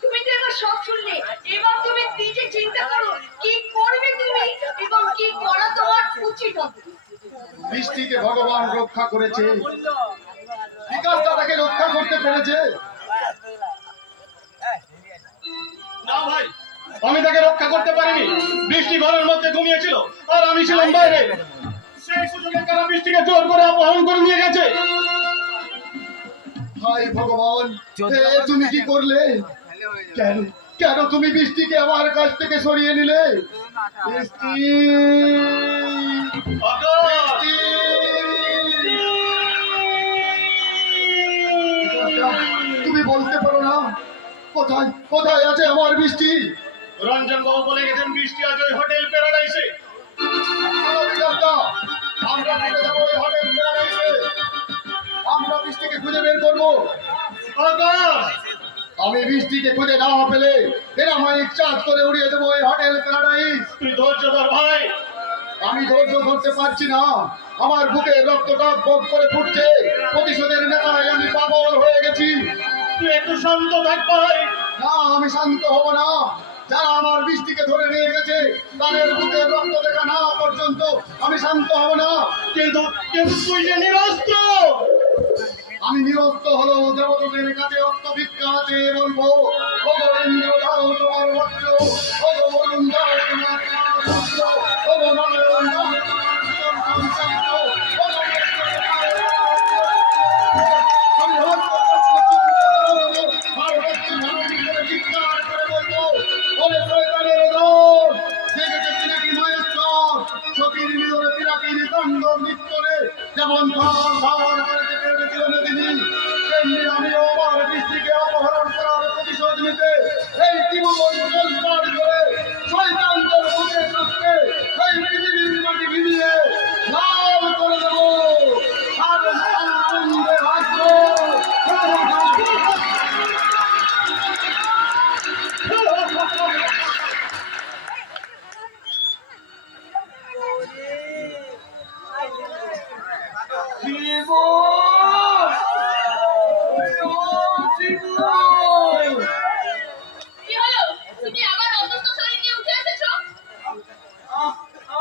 তুমি তো এবার সব শুনলে, এবার তুমি নিজে চিন্তা করো কি করবে তুমি এবং কি করা তোমার উচিত হবে। বৃষ্টিকে ভগবান রক্ষা করেছে, বিকাশ দাদাকে রক্ষা করতে পেরেছে। না ভাই, আমি তাকে রক্ষা করতে পারিনি। বৃষ্টি ঘরের মধ্যে ঘুমিয়েছিল আর আমি ছিলাম বাইরে। সেই সুযোগে তারা বৃষ্টিকে জোর করে অপহরণ করে নিয়ে গেছে। হায় ভগবান, তুমি কি করলে? কেন তুমি বৃষ্টিকে আমার কাছ থেকে সরিয়ে নিলে? বৃষ্টি, বৃষ্টি! তুমি বলতে পারো না কোথায় আছে আমার বৃষ্টি? রঞ্জন বাবু বলে গেছেন বৃষ্টি আজ ওই হোটেল প্যারাডাইসে। আমরা চলে যাবো ওই হোটেল প্যারাডাইসে। আমরা বৃষ্টিকে খুঁজে বের করবো। আমি বৃষ্টিকে খুঁজে না পেলে এরা মাইক চার্জ করে উড়িয়ে দেবো ওই হোটেল প্যারাডাইস। তুই ধৈর্য ধর ভাই। আমি ধৈর্য ধরতে পারছি না, আমার বুকে রক্ত টক বক করে ফুটছে। প্রতিশোধের নেতায় আমি পাগল হয়ে গেছি। তুই একটু শান্ত থাক ভাই। না, আমি শান্ত হব না যারা আমার বৃষ্টিকে ধরে নিয়ে গেছে তাদের বুকের রক্ত দেখা না পর্যন্ত আমি শান্ত হব না। কিন্তু কিন্তু তুই যে নিরস্ত্র। আমি নিরস্ত হলো দেবতাদের কাছে রক্ত ভিক্ষা আছে বলবো, ও গোবিন্দ দাও তোমার বজ্র, ও বরুণ দাও তোমার বজ্র, ও নন্দন দাও তোমার সঞ্চালিত, ও আমি ভারতকে মানবিক করে চিৎকার করে বলবো, ওরে শয়তানের দল, দেখেছে পিনাকি মহেশ্বর, সতীর নিধনে পিনাকি নিতন্দ মৃত্যুরে যেমন ধার ধার করে কেটে উঠেছিল নদী, তেমনি আমিও আমার বৃষ্টিকে অপহরণ করার প্রতিশোধ নিতে এই তৃণমূল সংস্কার করে শয়তানদের বুকের রক্তে এই পৃথিবীর মাটি ভিজিয়ে লাল করে দেবো। আর আনন্দে হাসবো। শিব কি হলো? তুমি আবার অসুস্থ শরীর নিয়ে উঠে এসেছো?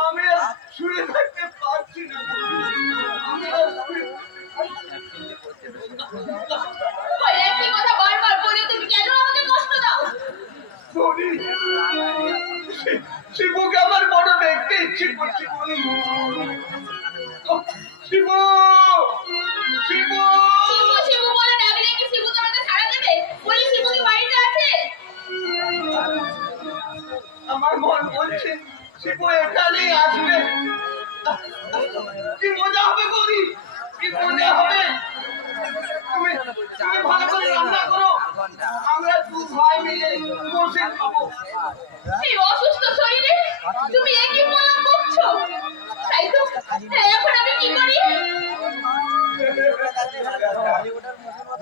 আমি আর শুয়ে থাকতে পারছি না। আমি আর শুয়ে- ওই একই কথা বারবার বলে তুমি কেন আমাকে কষ্ট দাও? বলি, শিবুকে আমার বড় দেখতে ইচ্ছে করছে। বলি, শিব শিব শিবু শিবু বলে ডাকলে কি শিবু তোমাকে সাড়া দেবে? বলি শিবু কি বাড়িতে আছে? আমার মন বলছে শিবু এখানেই আসবে। কি মজা হবে গৌরী, কি মজা হবে। তুমি তুমি ভালো করে রান্না করো, আমরা দু ভাই মিলে বসে খাবো। এই অসুস্থ শরীরে তুমি একই মলা করছো, তাই তো? এখন আমি কি করি?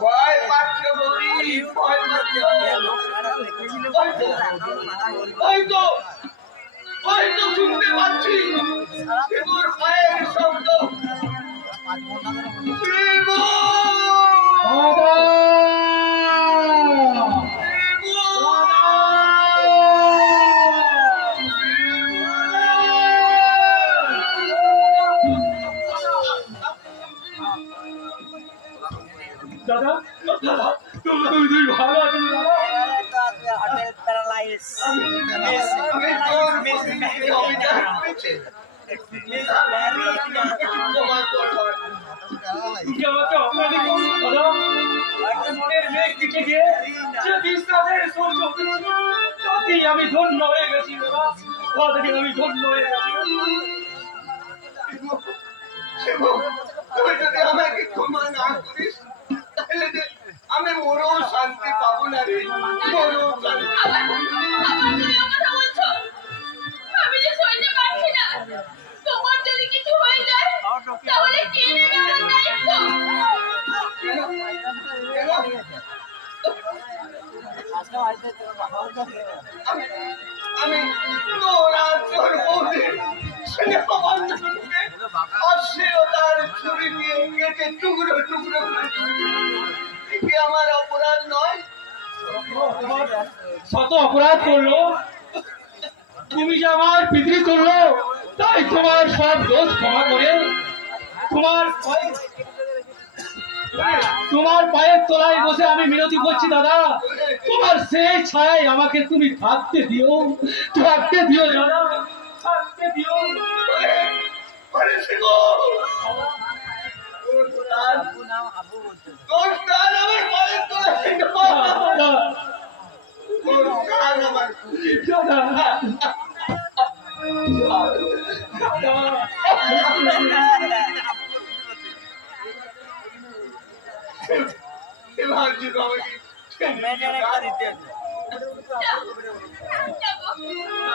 ভয় পাচ্ছ গৌরী, ভয় পাচ্ছ। ওই তো শুনতে পাচ্ছি শিবুর পায়ের শব্দ। শিব দাদা তুই ভালো আছেন দাদা? আমি তোর প্রতিনিধি অভিযান করেছি। তোমার কথা তুই আমাকে অপরাধী করলি দাদা। একটা মনের মেঘ কেটে গিয়ে যে বিশ্বাসের সূর্য উঠেছিল, তাতেই আমি ধন্য হয়ে গেছি দাদা। তাতেই আমি ধন্য হয়ে গেছি। শিব, তুই যদি আমাকে ক্ষমা না করিস তাহলে যে আমি মরেও শান্তি পাবো না রে, মরেও শান্তি। আবার তুমি ও কথা বলছো? আমি যে সইতে পারছি না। তোমার যদি কিছু হয়ে যায় তাহলে কে নেবে আমার দায়িত্ব? কেন? কেন? আমি তোর আর তোর বউদের স্নেহবন্ধনকে অশ্লীলতার ছুরি দিয়ে কেটে টুকরো টুকরো করেছি। এ কি আমার অপরাধ নয়? শত অপরাধ করলো, তুমি যে আমার পিতৃ করলো, তাই তোমার সব দোষ ক্ষমা করে তোমার পায়ের তলায় বসে আমি মিনতি করছি দাদা। তোমার সেই ছায় আমাকে তুমি থাকতে দিও দাদা, থাকতে দিও। আরে শিব, তোর প্রাণ আমার পায়ের তলায় নয়। দাদা, তোর প্রাণ আমার এবার যদি আমাকে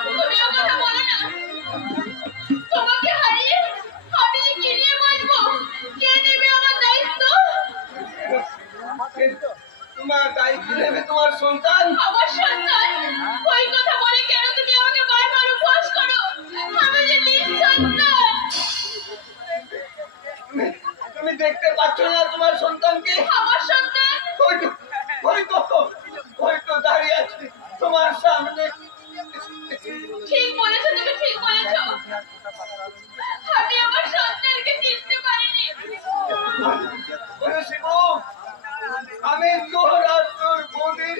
তুমি ও কথা বলো না। তোমাকে হারিয়ে আমি কি নিয়ে বাঁচবো? কে নেবে আমার দায়িত্ব? তোমার দায়িত্ব নেবে তোমার সন্তান। আমার সন্তান? ওই কথা বলে কেন তুমি আমাকে বারবার উপহাস করো? আমি যে নিঃসন্তান। তুমি দেখতে পাচ্ছ না তোমার সন্তানকে? আমার সন্তান? হয়তো দাঁড়িয়ে আছে তোমার সামনে। ওরে শিব, আমি তোর আর তোর বৌদির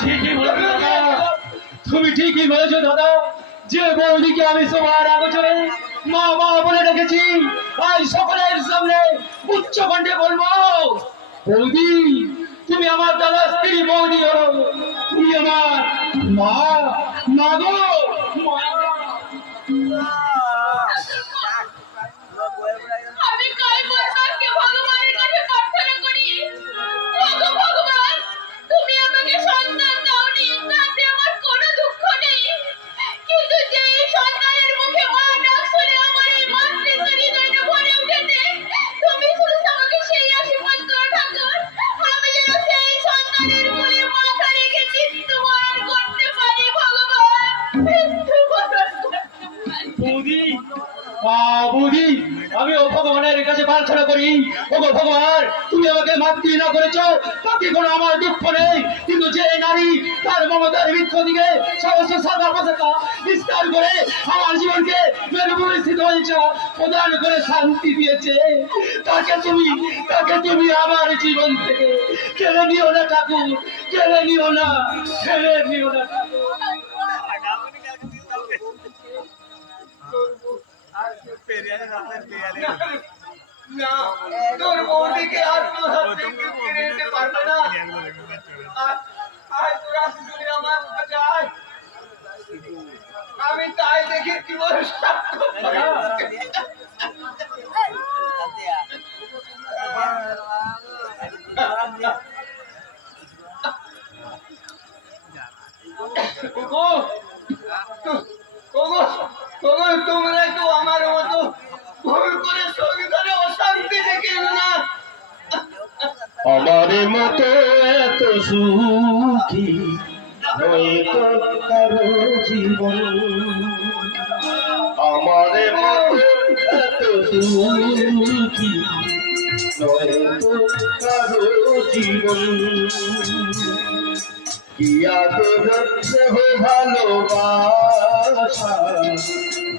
ঠিকই বলেছো দাদা, তুমি ঠিকই বলেছো দাদা। যে বৌদিকে আমি সবার আগোচরে মা মা বলে রেখেছি, আজ সকলের সামনে উচ্চ কণ্ঠে বলবো, বৌদি তুমি আমার দাদা স্ত্রী বৌদি হো, তুমি আমার মা, মা গো মা। আমি কাল ভগবানকে ভগবানের কাছে প্রার্থনা করি, ওগো ভগবান তুমি আমাকে সন্তান দাওনি, তাতে আমার কোনো দুঃখ নেই, কিন্তু যে এই সন্তানের মুখে মা ডাক শুনে আমার এই মাতৃত্ব হৃদয়টা ভরে উঠেছে, তুমি শুধু আমাকে সেই আশীর্বাদ করো ঠাকুর, আমি যেন সেই সন্তানের কোলে মাথা রেখে মৃত্যুবরণ করতে পারি ভগবান, মৃত্যুবরণ করতে পারি। বৌদি বৌদি, আমি ও ভগবানের কাছে প্রার্থনা করি, ওগো ভগবান তুমি আমাকে মাতৃ না করেছো তাতে কোনো আমার দুঃখ নেই, কিন্তু যে নারী তার মমতার বৃক্ষ দিকে সহস্র সাদা পতাকা বিস্তার করে আমার জীবনকে মেরুভূমিস্থিত হয়েছে প্রদান করে শান্তি দিয়েছে, তাকে তুমি আমার জীবন থেকে কেড়ে নিও না ঠাকুর, কেড়ে নিও না, কেড়ে নিও না ঠাকুর। না, তোর বৌদিকে আর তোর হাত থেকে কেড়ে নিতে পারবে না। আয় তোরা দুজনে আমার কাছে আয়, আমি তাই দেখে কি বলে সাক্ষ্য দিই। তোমরা তো আমার মতো ভুল করে সংসারে অশান্তি দেখে না। আমার মতো এত সুখী হয়তো কারো জীবন, আমার মতো এত সুখী হয়তো কারো জীবন, কি আদর ভালোবাসা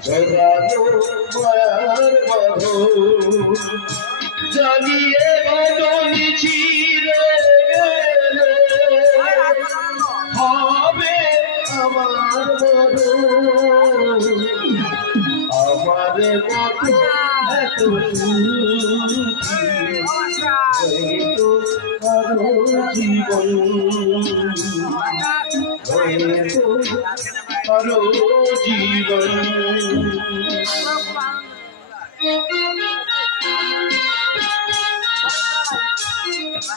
জোগানো মায়ার বাঁধন, জানিয়ে বদলি চিরে গেলে হবে আমার মরণ, আমার মতো এত সুখী হয়তো কারো জীবন, হয়তো কারো জীবন।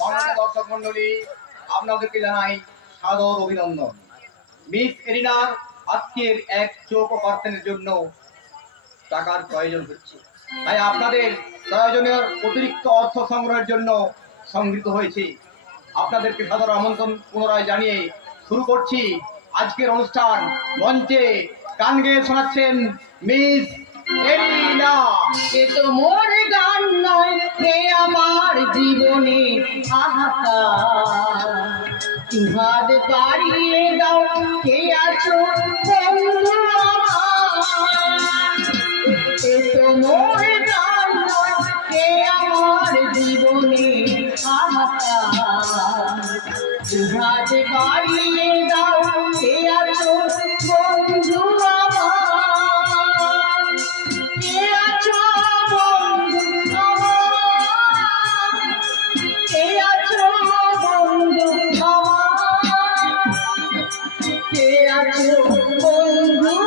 মাননীয় দর্শক মন্ডলী, আপনাদেরকে জানাই সাদর অভিনন্দন। মিস এরিনার আজকের এক চোখ অপারেশনের জন্য টাকার প্রয়োজন হচ্ছে, তাই আপনাদের প্রয়োজনের অতিরিক্ত অর্থ সংগ্রহের জন্য সংগৃহীত হয়েছে। আপনাদেরকে সাদর আমন্ত্রণ পুনরায় জানিয়ে শুরু করছি আজকের অনুষ্ঠান। মঞ্চে গান গেয়ে শোনাচ্ছেন মিস এরিনা। এ তো মোর গান নয়, হে আমার জীবনে হাহাকার, হাত বাড়িয়ে দাও, কে আছো বন্ধু আমার। এ তো মোর গান নয়, হে আমার জীবনে হাহাকার, হাত বাড়িয়ে দাও, কে আছো বন্ধু আমার। কে আছো বন্ধু আমার, কে আছো বন্ধু আমার, কে আছো বন্ধু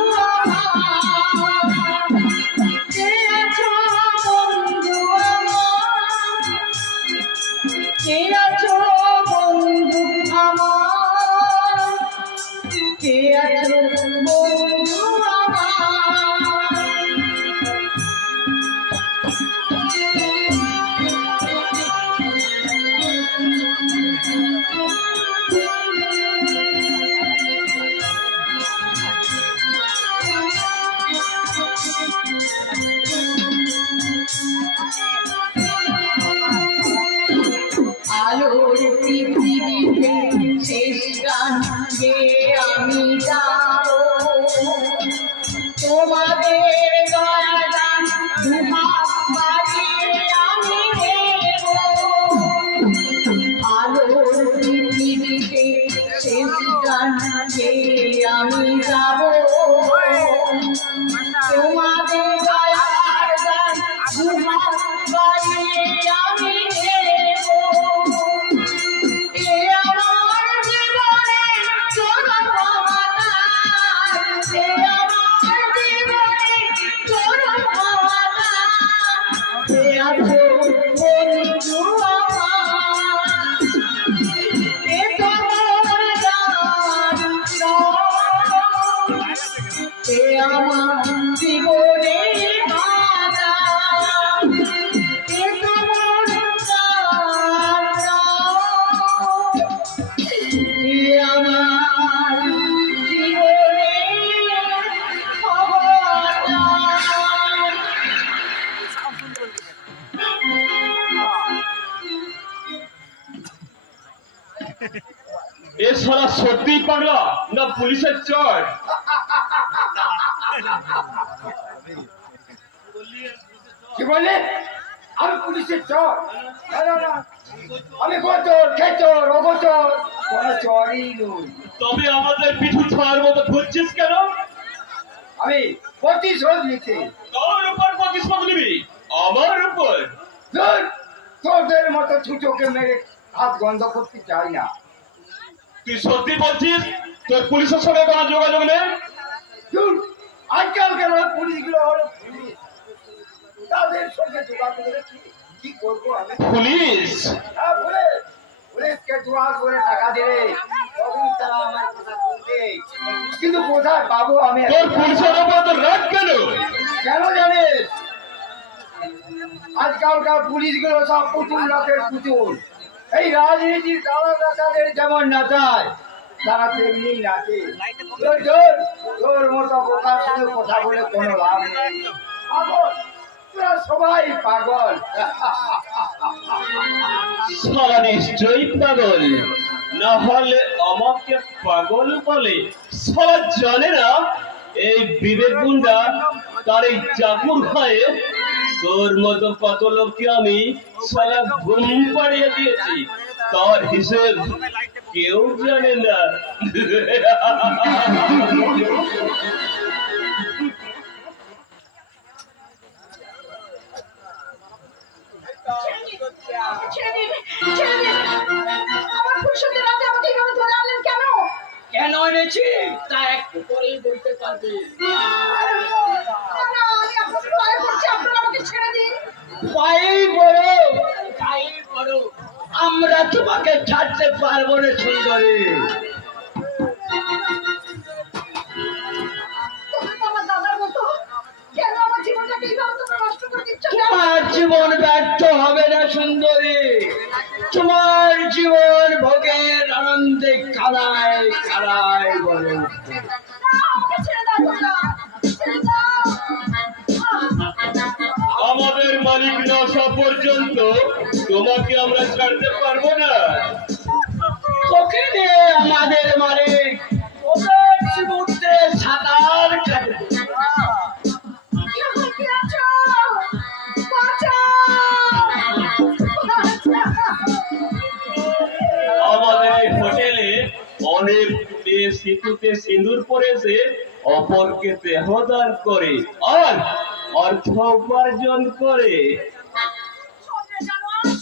তোমাদের দয়াদান দুহাত বাড়িয়ে আমি দেব আলোর পৃথিবীতে শেষ গান গেয়ে আমি যাব তোমাদের দয়ার গান দুহাত বাড়িয়ে আমি দেব এ আমার জীবনে চরম অবদান, এ আমার জীবনে চরম অবদান, এ আছো বন্ধু আমার, এ তোমার গান গান, এ আমার জীবনের বাগান, এ তোমার গান গান, এ আমার জীবনের অবদান। এ শালা সত্যি পাগলা না পুলিশের চর? কি বললি? আমি পুলিশের চর? না, না, না। আমি গোচর, খেচর, অগোচর, কোনো চরই নই। তবে আমাদের পিছু ছাড়ার মতো ঘুরছিস কেন? আমি প্রতিশোধ নিতে। তোর উপর প্রতিশোধ নিবি? আমার উপর? ধুর, তোদের মতো ছুটোকে মেরে হাত গন্ধ করতে চাই না। তুই সত্যি বলছিস তোর পুলিশের সঙ্গে কোনো যোগাযোগ নেই? ধুর, আজকালকার পুলিশগুলো হলো পুলিশ। তাদের সঙ্গে যোগাযোগ করে কি করবো আমি? পুলিশ? হ্যাঁ, পুলিশকে জোয়ার করে টাকা দেবে, তবেই তারা আমার কথা শুনবে। কিন্তু কোথায় পাবো আমি? তোর পুলিশের উপর তো রাগ কেন? কেন জানিস? আজকালকার পুলিশগুলো সব পুতুল নাচের পুতুল। এই রাজনীতির কালা নেতাদের যেমন নাচায়, তারা তেমনি নাচে। ধুর, ধুর, তোর মতো বোকার সঙ্গে কথা বলে কোনো লাভ নেই। পাগল, তোরা সবাই পাগল। সারা নিশ্চয়ই পাগল, না হলে আমাকে পাগল বলে? সারা জানে না এই বিবেক গুন্ডা তার এই চাকুর খায়ে তোর মতো কত লোককে আমি সারা ঘুম পাড়িয়ে দিয়েছি, তার হিসেব কেউ জানে না। ছেড়ে দিন, ছেড়ে দিন। আমার ফুরসতের রাতে আমাকে এভাবে ধরে আনলেন কেন? কেন এনেছি তা একটু পরেই বলতে পারবে। না, আমি আপনাদের পায়ে পড়ছি, আপনারা আমাকে ছেড়ে দিন। পাই বড়, পাই বড়, আমরা তোমাকে ছাড়তে পারবো না সুন্দরী। তোমরা তো আমার দাদার মতো, কেন আমার জীবনটাকে এইভাবে তোমরা নষ্ট করে দিচ্ছ? তোমার জীবন ব্যর্থ হবে না সুন্দরী, তোমার জীবন ভোগের আনন্দে কালায় কালায় বলে উঠবে। না, আমাকে ছেড়ে দাও তোমরা, ছেড়ে দাও। আমাদের মালিক না আসা পর্যন্ত তোমাকে আমরা ছাড়তে পারবো না। তোকে নিয়ে আমাদের মালিক ওদের সমুদ্রে সাঁতার কাটবে। কি আছো? বাঁচাও! আমাদের এই হোটেলে অনেক মেয়ে সিঁথিতে সিঁদুর পরেছে, অপরকে দেহদান করে আর অর্থ উপার্জন করে। শোন,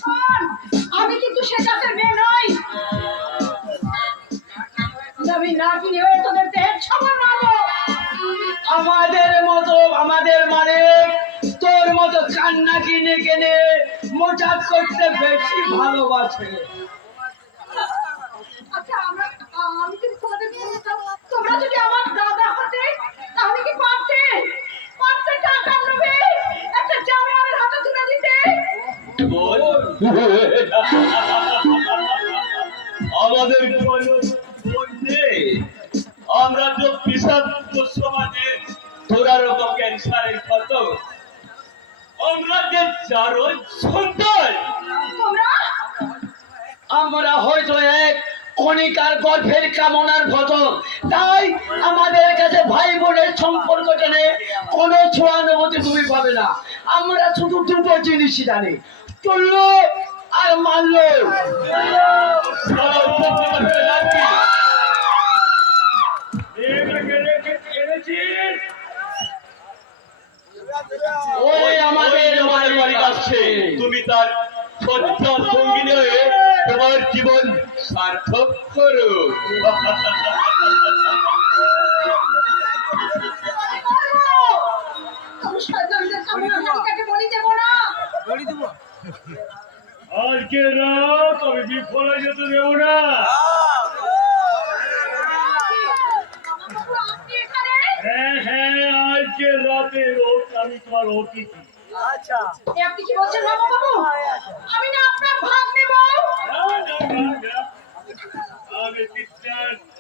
শোন, আমি কিন্তু সে জাতের মেয়ে নই। আমি নাগিনী হয়ে তোদের দেহের ছবল মারবো। আমাদের মতো আমাদের মানে তোর মতো কান্না কিনে কিনে মোটাক করতে বেশি ভালোবাসে। আচ্ছা, আমি যদি তোমাদের বলতাম, তোমরা যদি আমার দাদা হতে, তাহলে কি পারতে টাকা নেবে একটা জানোয়ারের হাতে তুলে দিতে? বল। আমাদের কোনো বোন নেই। আমরা তো বিষাক্ত সমাজে তোরা রকম ক্যান্সারের ক্ষত, আমরা যে চারণ সন্তান। তোমরা আমরা হয়তো এক কণিকার গর্ভের কামনার ফসল। তাই আমাদের কাছে ভাই বোনের সম্পর্ক টেনে কোনো ছোঁয়ানুভূতি তুমি পাবে না। আমরা শুধু দুটো জিনিসই জানি, চললো আর মানলো। সারা উপত্যকা ধরে রাখবি। মেয়েটাকে রেখে এনেছিস? ওই আমাদের আমাদের বাড়ি আসছে, তুমি তার সজ্জা সঙ্গিনী হয়ে তোমার জীবন সার্থক করো। দড়ি দেবো আজকে রাত আমি বিফল হয়ে যেতে দেবো না। হ্যাঁ হ্যাঁ, আজকে রাতে আমি তোমার অতিথি। আপনি কি বলছেন বাবু? আমি না আপনার ভাগ নেব। না, না, না, না। আমি বিদ্যার্থ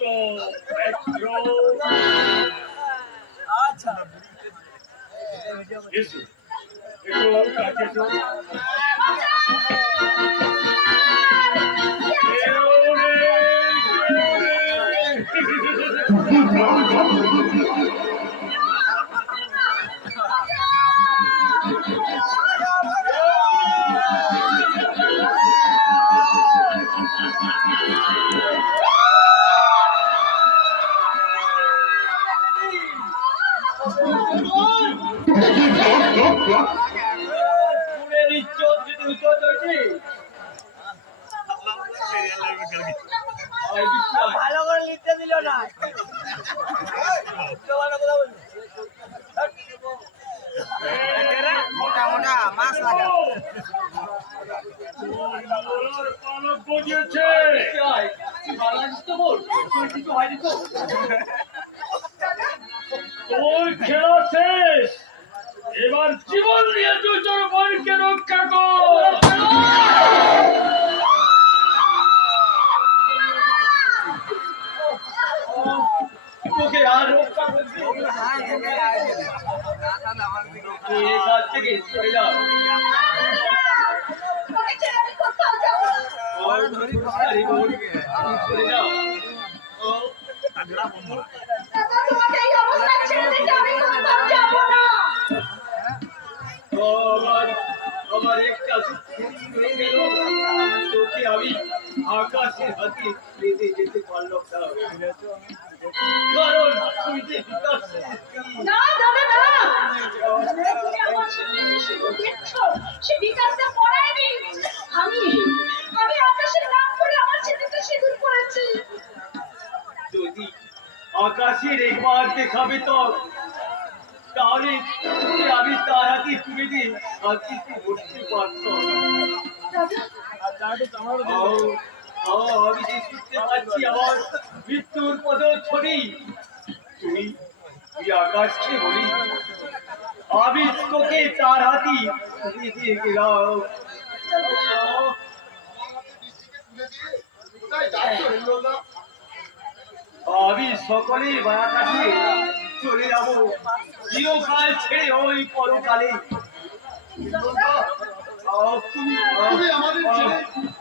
এসো, এসো, কাছে এসো। কেউ নেই, কেউ নেই। পুরের ইজ্জত যদি উজ্জ্বল হয়েছে, ভালো করে লিখতে দিল না। মোটা মোটা মাছ লাগা ওর পালক গজিয়েছে। তোর খেলা শেষ, এবার জীবন দিয়ে তুই তোর বোনকে রক্ষা কর। তোকে আর রক্ষা করতে এখান থেকে চলে যাও। ওকে ছেড়ে আমি কোথাও যাব না। ধরি পকড়া চলে যাও। দাদা, তোমাকে এই অবস্থায় ছেড়ে দিতে আমি কোথাও যাব না। আমার একটা হয়ে গেল, তোকে আমি আকাশের হাতে বেঁধে যেতে পারলাম না, কারণ তুই যে বিকাশ না দাদা না, তুমি আমার সামনে যে শুধু দেখছো, সে বিকাশটা পড়ায়নি। আমি আকাশের নাম করে আমার ছেলেকে সিঁদুর করেছি। যদি আকাশের একবার দেখাবে তো, তাহলে তোকে আমি তার হাতে তুলে দিই আর কিছু বসতে পারতাম। আমি যে শুনতে পাচ্ছি আমার মৃত্যুর পদধ্বনি, তুই আকাশকে বলি আমি তোকে তার হাতি তুলে দিয়ে গেলাম। কোথায় যাচ্ছ হেমলতা? আমি সকলেই মায়া কাটিয়ে চলে যাবো চিরকাল ছেড়ে ওই পরকালে। তুমি আমাদের ছেড়ে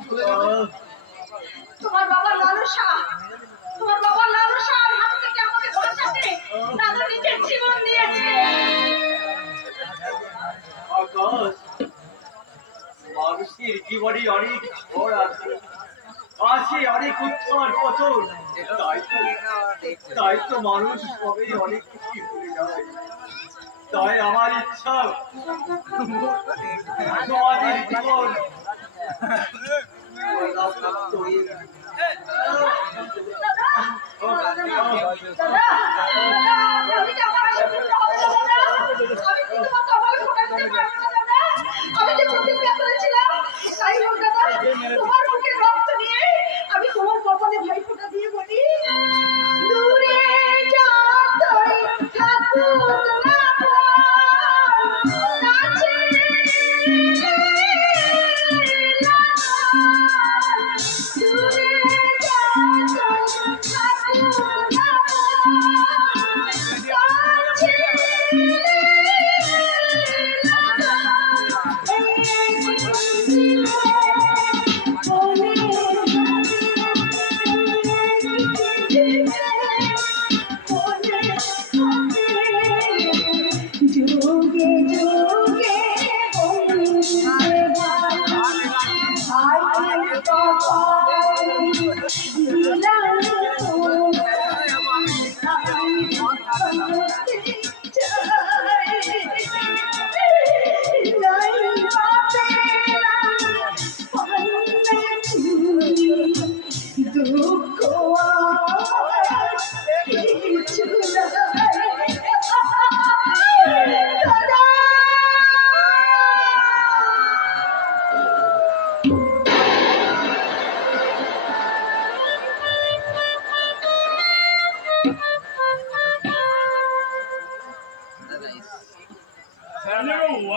চলে যাবে? তোমার বাবা লালসা হাত থেকে আমাকে বাঁচাতে দাদা নিজের জীবন দিয়েছে। আকাশ, মানুষের জীবনে অনেক ঝড় আছে, অনেক উত্থান পতন, তাই তো মানুষ সবাই অনেক কিছু ভুলে যায়। তাই আমার ইচ্ছা তোমাদের জীবন আমি যে প্রতিজ্ঞা করেছিলাম, তাই হোক দাদা, তোমার মুখের রক্ত নিয়ে আমি তোমার কপালে ভাই ফোঁটা দিয়ে বলি, দূরে যতই থাকুক না কাছে দূরে যতই থাকুক না কাছে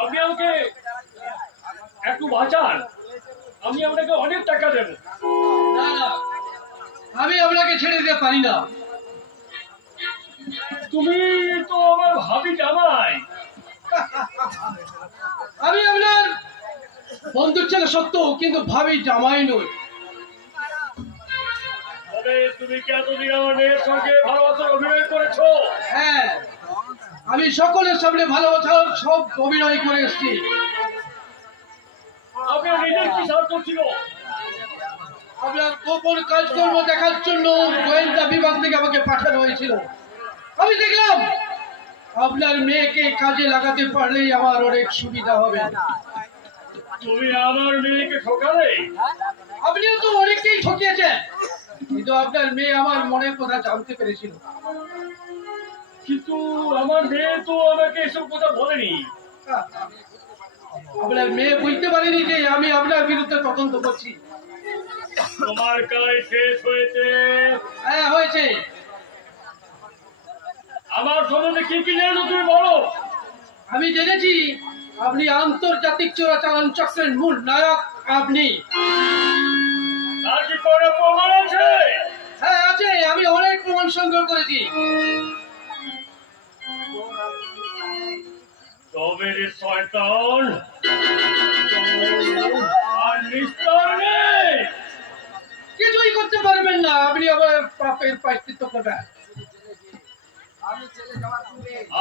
আপনি আমাকে একটু বাঁচান, আমি আপনাকে অনেক টাকা দেবো। না না, আমি আপনাকে ছেড়ে দিতে পারি না। তুমি তো আমার ভাবি জামাই। আমি আপনার বন্ধুর ছেলে সত্য, কিন্তু ভাবি জামাই নই। তবে তুমি কি এতদিন আমার মেয়ের সঙ্গে ভালোবাসার অভিনয় করেছো? হ্যাঁ, আমি সকলের সামনে ভালোবাসার সব অভিনয় করে এসেছি। আপনার নিজের কি স্বার্থ ছিল? আপনার গোপন কাজকর্ম দেখার জন্য গোয়েন্দা বিভাগ থেকে আমাকে পাঠানো হয়েছিল। আমি দেখলাম আপনার মেয়েকে কাজে লাগাতে পারলেই আমার অনেক সুবিধা হবে। তুমি আমার মেয়েকে ঠকালে। আপনিও তো অনেককেই ঠকিয়েছেন, কিন্তু আপনার মেয়ে আমার মনের কথা জানতে পেরেছিল। কিন্তু আমার মেয়ে তো আমাকে এসব কথা বলেনি। আপনার মেয়ে বুঝতে পারেনি যে আমি আপনার বিরুদ্ধে তদন্ত করছি। তোমার কাজ শেষ হয়েছে। হ্যাঁ, হয়েছে। আমার সম্বন্ধে কি কি জানো তুমি বলো। আমি জেনেছি আপনি আন্তর্জাতিক চোরাচালান চক্রের মূল নায়ক। আপনি তার কি কোনো প্রমাণ আছে? হ্যাঁ আছে, আমি অনেক প্রমাণ সংগ্রহ করেছি। তবে রে শয়তান, আর নিস্তার নেই। কিছুই করতে পারবেন না, আপনি আবার পাপের প্রায়শ্চিত্ত করবেন।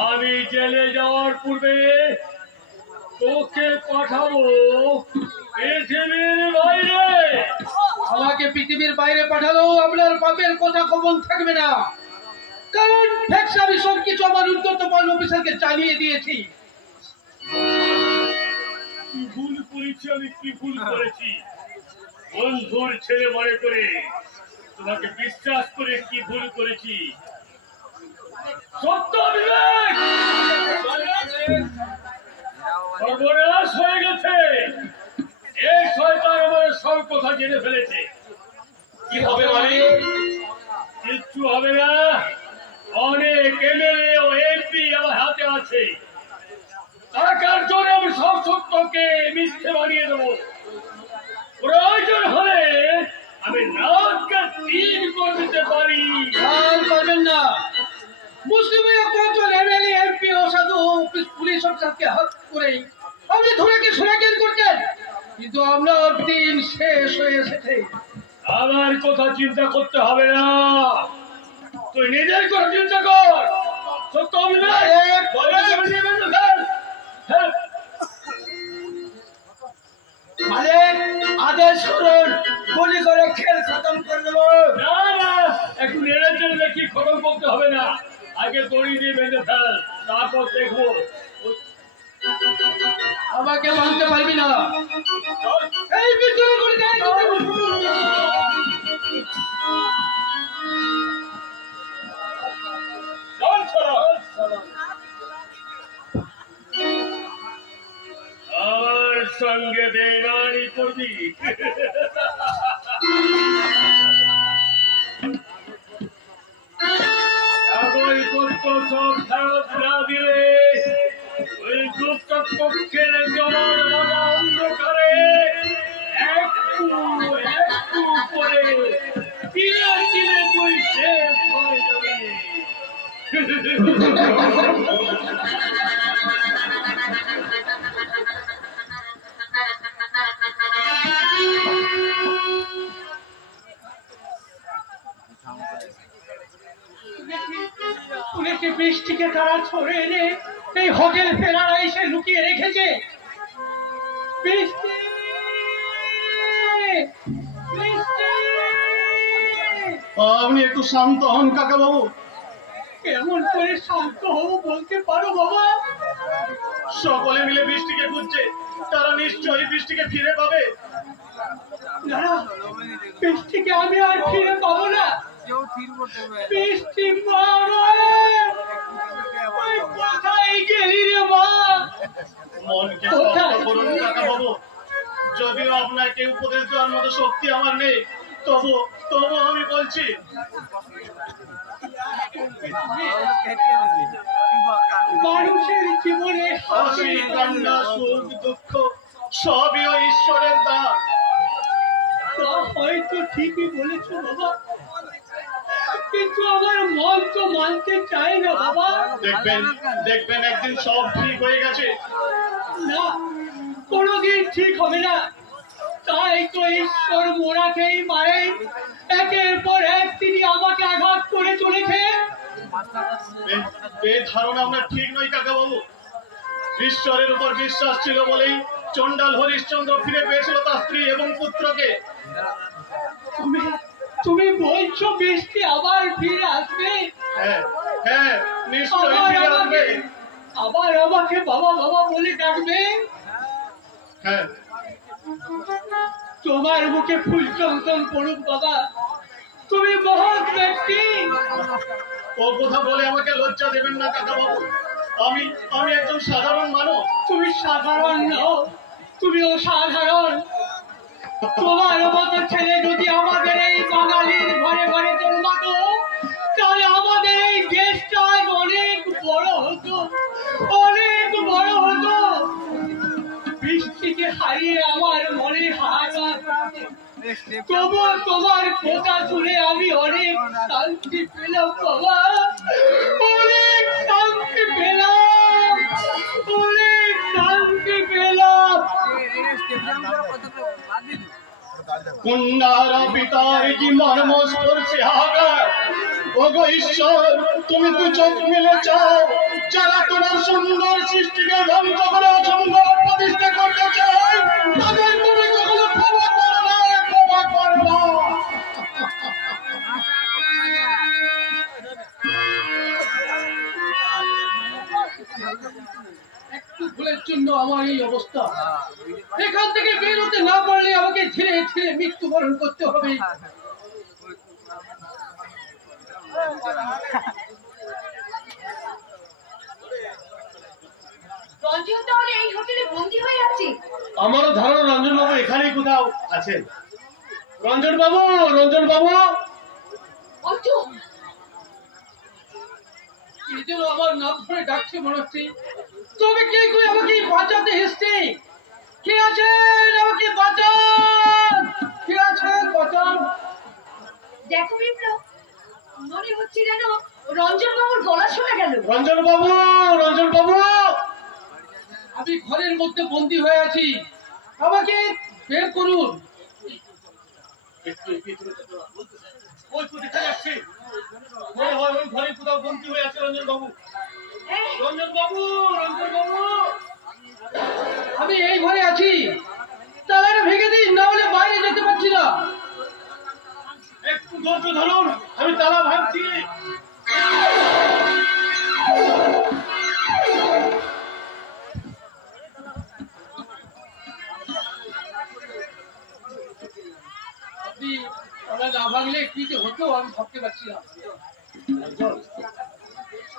আমি জেলে যাওয়ার পূর্বে তোকে পাঠাবো পৃথিবীর বাইরে। আমাকে পৃথিবীর বাইরে পাঠালেও আপনার পাপের কথা গোপন থাকবে না, কারণ ফ্যাক্স আমি সবকিছু আমার উদ্যতমান অফিসারকে জানিয়ে দিয়েছি। কি ভুল করেছি আমি, কি ভুল করেছি? বন্ধুর ছেলে মনে করে তোমাকে বিশ্বাস করে কি ভুল করেছি? সত্য বিবেক সর্বনাশ হয়ে গেছে। এই শয়তান আমার সব কথা জেনে ফেলেছে। কি হবে মানে? কিচ্ছু হবে না। অনেক এমএলএ ও এমপি আমার হাতে আছে। টাকার জন্য আমি সব সত্যকে মিথ্যে বানিয়ে দেবো। প্রয়োজন হলে আমি রাতকে দিন করে দিতে পারি। আর পারবেন না। মুসলিম কয়েকজন এমএলএ এমপি ও সাধু পুলিশ অফিসারকে হাত করে আপনি ধরেকে সুরাকের করছেন, কিন্তু আপনার দিন শেষ হয়ে এসেছে। আমার কথা চিন্তা করতে হবে না, তুই নিজের কথা চিন্তা কর। সত্য অভিনয় আদেশ করুন, গুলি করে খেল খতম করে দেবো। না না, একটু নেড়ে চেড়ে দেখি, খতম করতে হবে না। আগে দড়ি দিয়ে বেঁধে ফেল, তারপর দেখবো। আমাকে মানতে পারবি না। এই পিছনে গুলি দেয়। চল, চল। আমার সঙ্গে বেমানি করবি? কাগজপত্র সব ফেরত না দিলে ওই গুপ্ত কক্ষের জমার বাবা অন্ধকারে একটু একটু করে ধীরে ধীরে তুই শেষ হয়ে যাবে। পুলিশে বৃষ্টিকে তারা ছড়ে এনে এই হোটেল ফেরারা এসে লুকিয়ে রেখেছে। বৃষ্টি, বৃষ্টি! আপনি একটু শান্ত হন কাকা বাবু। কেমন করে শান্ত হবো বলতে পারো বাবা? সকলে মিলে বৃষ্টিকে খুঁজছে, তারা নিশ্চয়ই বৃষ্টিকে ফিরে পাবে। না, বৃষ্টিকে আমি আর ফিরে পাবো না। কেউ থির করতে পারে বৃষ্টি বাবা, ওই কোথায় গেলি রে মা? মনকে শক্ত করুন কাকা বাবু। যদিও আপনাকে উপদেশ দেওয়ার মতো শক্তি আমার নেই, তবু আমি বলছি, মানুষের জীবনে হাসি কান্না সুখ দুঃখ সবই ওই ঈশ্বরের দান। তা হয়তো ঠিকই বলেছো বাবা, কিন্তু আমার মন তো মানতে চায় না বাবা। দেখবেন দেখবেন একদিন সব ঠিক হয়ে গেছে। না, কোনোদিন ঠিক হবে না। তাই তো ঈশ্বর মোরাকেই মারে, একের পর এক তিনি আমাকে আঘাত করে চলেছে। এই ধারণা আপনার ঠিক নয় কাকা বাবু। ঈশ্বরের উপর বিশ্বাস ছিল বলেই চণ্ডাল হরিশ্চন্দ্র ফিরে পেয়েছিল তার স্ত্রী এবং পুত্রকে। তুমি তুমি বলছো বৃষ্টি আবার ফিরে আসবে? হ্যাঁ হ্যাঁ, নিশ্চয়ই আবার ফিরে আসবে। আবার আমাকে বাবা বাবা বলে ডাকবে? হ্যাঁ, তোমার মুখে ফুল চন্দন পড়ুক বাবা, তুমি মহৎ ব্যক্তি। ও কথা বলে আমাকে লজ্জা দেবেন না কাকা বাবু। আমি আমি একজন সাধারণ মানুষ। তুমি সাধারণ নও, তুমি অসাধারণ। তোমার মতো ছেলে যদি আমাদের এই বাঙালির ঘরে ঘরে জন্মাতো, তাহলে আমাদের এই দেশটা আজ অনেক বড় হতো, অনেক বড় হতো। বৃষ্টিকে হারিয়ে আমার মনে হাহাকার, তবুও তোমার কথা শুনে আমি অনেক শান্তি পেলাম বাবা, অনেক শান্তি পেলাম, অনেক শান্তি পেলাম। কন্যার পিতার কি মর্ম স্পর্শে আঘাত। ওগো ঈশ্বর, তুমি তো চোখ মেলে চাও যারা তোমার সুন্দর সৃষ্টিকে ধ্বংস করে অসুন্দর প্রতিষ্ঠা করতে চায়, তাদের তুমি কখনো ক্ষমা করো না, ক্ষমা করো না। একটু ভুলের জন্য আমার এই অবস্থা। এখান থেকে বেরোতে না পারলে আমাকে ধীরে ধীরে মৃত্যুবরণ করতে হবে। রঞ্জন তাহলে এই হোটেলে বন্দী হয়ে আছে। আমারও ধারণা রঞ্জন বাবু এখানেই কোথাও আছেন। রঞ্জন বাবু, রঞ্জন বাবু, অর্জুন, এই যেন আমার নাম ধরে ডাকছে মনে হচ্ছে। তবে কে কই আমাকে বাঁচাতে এসছে? কে আছেন? আমাকে বাঁচান! কে আছেন? বাঁচান! দেখো বিপ্লব, মনে হচ্ছে যেন রঞ্জন বাবুর গলা শোনা গেল। রঞ্জন বাবু, রঞ্জন বাবু, আমি ঘরের মধ্যে বন্দী হয়ে আছি, আমাকে বের করুন। ওই তো দেখা যাচ্ছে, মনে হয় ওই ঘরে কোথাও বন্দী হয়ে আছে রঞ্জন বাবু। রঞ্জন বাবু, রঞ্জন বাবু, আমি এই ঘরে আছি, তালাটা ভেঙে দিন, না হলে বাইরে যেতে পারছি না। একটু ধৈর্য ধরুন, আমি তালা ভাঙছি। আপনি তালা না ভাঙলে কি যে হতো আমি ভাবতে পারছি না।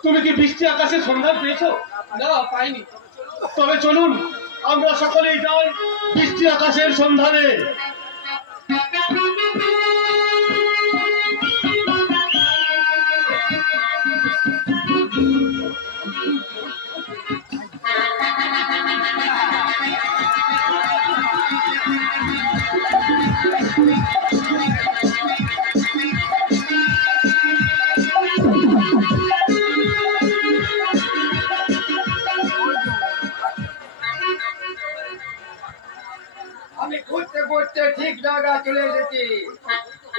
তুমি কি বৃষ্টি আকাশের সন্ধান পেয়েছো? না, পাইনি। তবে চলুন আমরা সকলেই যাই বৃষ্টি আকাশের সন্ধানে। আমি ঘুরতে ঘুরতে ঠিক জায়গা চলে এসেছি।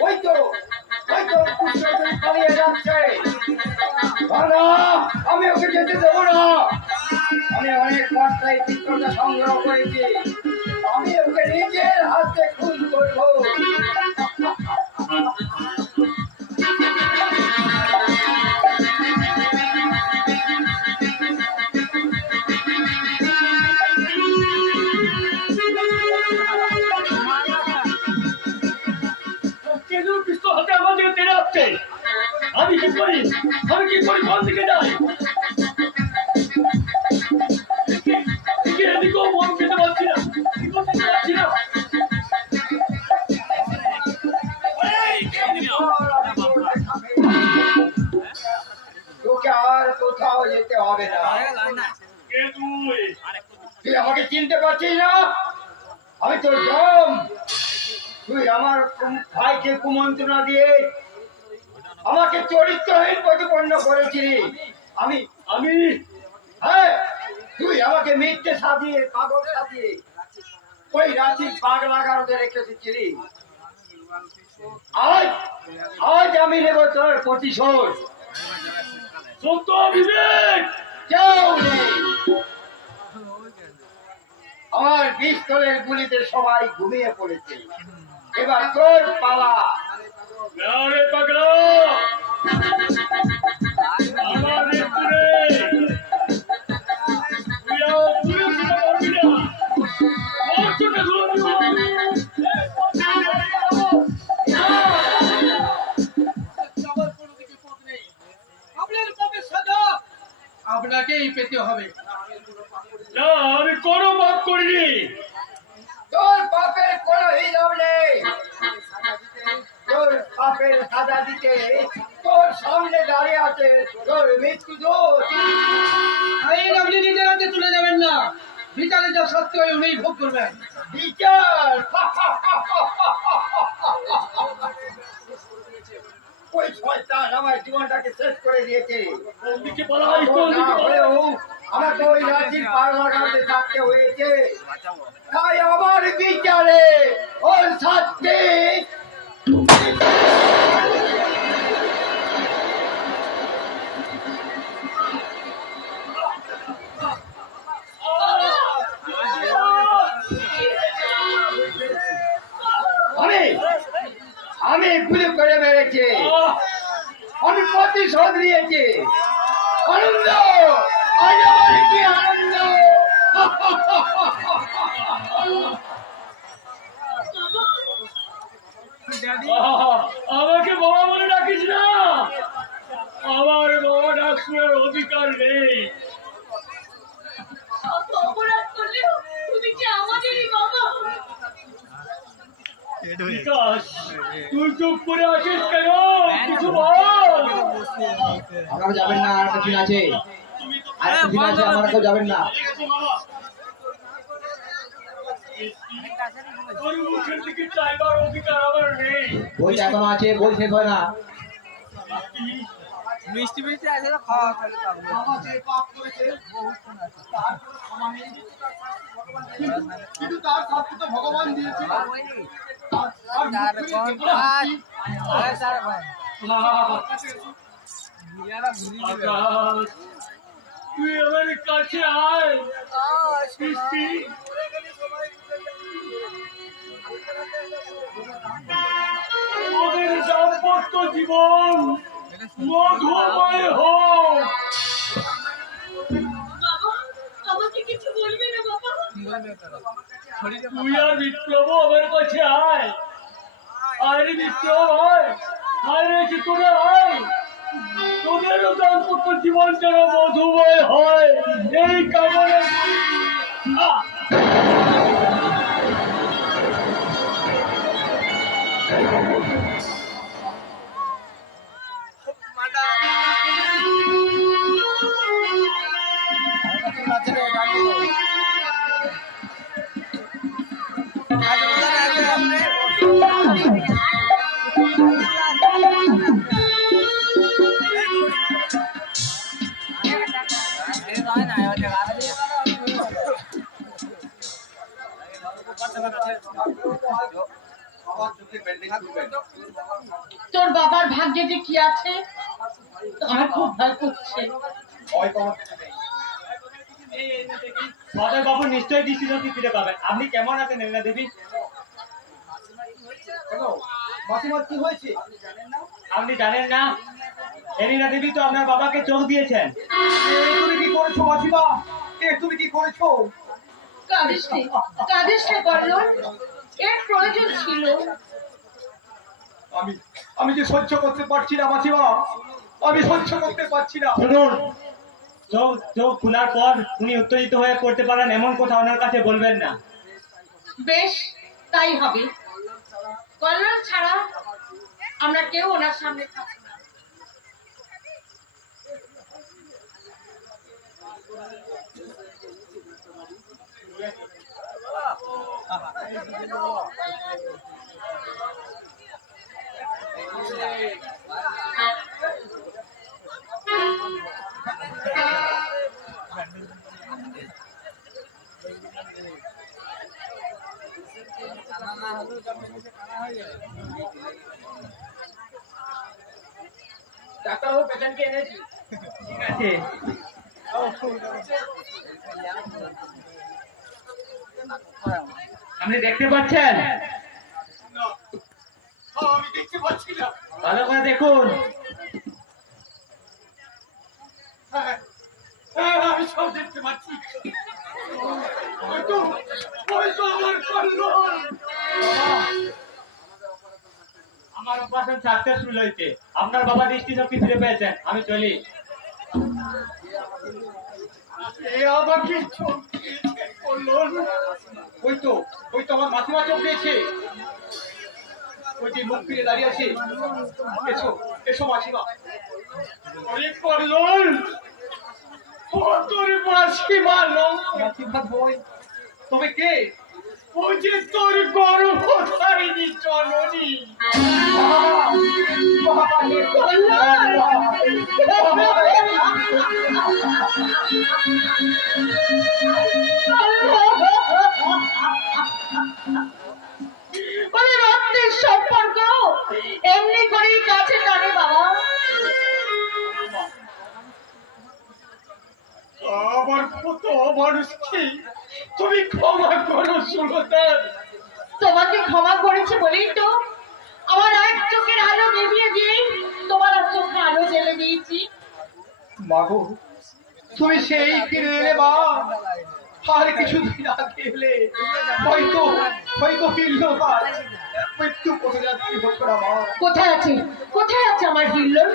ওই তো পুষ্পজন পালিয়ে যাচ্ছে। না, আমি ওকে যেতে দেবো না। আমি অনেক কষ্টায় চিত্রটা সংগ্রহ করেছি, আমি ওকে নিজের হাতে খুন করবো। আমি কি করি কোন দিকে যাই? এদিকেও মন খেতে পারছি না, তোকে আর কোথাও যেতে হবে না। কে তুই? তুই আমাকে চিনতে পারছিস না? আমি তোর জম। তুই আমার ভাইকে কুমন্ত্রণা দিয়ে আমাকে চরিত্রহীন প্রতিপন্ন করেছিলি। আমি আমি হ্যাঁ, তুই আমাকে মিথ্যে সাজিয়ে পাগল সাজিয়ে ওই রাত্রির পাগ লাগানোতে রেখেছিলি। আজ আজ আমি নেব তোর প্রতিশোধ। সত্য বিবেক, কেউ নেই। আমার পিস্তলের গুলিতে সবাই ঘুমিয়ে পড়েছে। এবার তোর পালা। না রে পাগলা, আমার মৃত্যুরে তুই আর তুই ছিল পারবি না। ওর চোখে ধুলো দিব। আপনার পাপের সাজা আপনাকেই পেতে হবে। না, আমি কোনো পাপ করিনি। তোর পাপের কোনো হিসাব নেই। তোর পাপের সাজা দিতে তোর সামনে দাঁড়িয়ে আছে তোর মৃত্যু দূত। আইন আপনি নিজের হাতে তুলে নেবেন না, বিচারে যা সত্য হয় উনিই ভোগ করবেন। বিচার ওই শয়তান আমার জীবনটাকে শেষ করে দিয়েছে। কোন দিকে পালাই, কোন না দিকে পালাই? হলেও আমাকে ওই রাত্রির পার লাগাতে থাকতে হয়েছে। তাই আমার বিচারে ওর শাস্তি আমি আমি গুলি করে মেরেছি। আমি প্রতিশোধ নিয়েছি। আনন্দ, আজ আমার কি আনন্দ। আমাকে বাবা বলে ডাকিস না। আমার বাবা ডাক শোনার অধিকার নেই। অপরাধ করলেও তুমি যে আমাদেরই বাবা। বিকাশ, তুই চুপ করে আছিস কেন? কিছু বল। আপনারা যাবেন না, আর একটা দিন আছে। আর একটা দিন আছে, আমার কেউ যাবেন না। তোর মুখের দিকে চাইবার অধিকার আমার নেই। বই এখনো আছে, বই শেষ হয় না। মিষ্টি মিষ্টি আছে না, খাওয়া খালি পাবো। কিন্তু তার শাস্তি তো ভগবান দিয়েছে। আকাশ, তুই আমার কাছে আয়। সৃষ্টি, ওদের দাম্পত্য জীবন মধুময় হোক। বাবা, আমাকে কিছু বলবে না বাবা। তুই আর বিপ্লব আমার কাছে আয়। আরে বিপ্লব আয়, আয় রে চিত্তরে আয়। তোদেরও দাম্পত্য জীবন যেন মধুময় হয়, এই কামনা করি। আহ! তোর বাবার ভাগ্যে যে কি আছে আমার খুব ভয় করছে। মাধব বাবু নিশ্চয়ই দৃষ্টিশক্তি ফিরে পাবেন। আপনি কেমন আছেন এলিনা দেবী? মাসিমার কি হয়েছে? আপনি জানেন না, এলিনা দেবী তো আপনার বাবাকে চোখ দিয়েছেন। তুমি কি করেছো মাসিমা? তুমি কি করেছো? কাঁদিস নে বল্লভ, এর প্রয়োজন ছিল। আমি যে সহ্য করতে পারছি না মাসিমা, আমি সহ্য করতে পারছি না। শুনুন, চোখ খোলার পর উনি উত্তেজিত হয়ে পড়তে পারেন এমন কথা ওনার কাছে বলবেন না। বেশ, তাই হবে। কল্লোল ছাড়া আমরা কেউ ওনার সামনে থাকবো না। ডাক্তারবাবু পেশেন্টকে এনেছি। ঠিক আছে। আপনি দেখতে পাচ্ছেন? আমি দেখতে পাচ্ছি না। ভালো করে দেখুন। হ্যাঁ, হ্যাঁ, আমি সব দেখতে পাচ্ছি। হয়তো আমার কল্লোল। আমার অপারেশন সাকসেসফুল হয়েছে। আপনার বাবা দৃষ্টিশক্তি ফিরে পেয়েছেন। আমি চলি। এ আমাকে চোখ দিয়েছে কল্লোল। ওই তো আমার মাসিমা চোখ দিয়েছে। ওই যে মুখ ফিরে দাঁড়িয়ে আছে। এসো এসো মাসিমা। ওরে কল্লোল, ও তোর মাসিমা নয়। মাসিমা বই তুমি কে? ও যে তোর গর্ভধারিণী জননী। বলে রক্তের সম্পর্ক এমনি করেই কাছে টানে বাবা। আমার কত অমানুষকে তুমি ক্ষমা করো সুলতান। তোমাকে ক্ষমা করেছি বলেই তো আমার এক চোখের আলো নিভিয়ে দিয়ে তোমার এক চোখের আলো জ্বেলে দিয়েছি। মাগো তুমি সেই ফিরে এলে মা। আর কিছুদিন আগে এলে হয়তো ফিরলো মা। মৃত্যু কোথায় যাচ্ছি হতো না মা। কোথায় আছে আমার হিল্লোল?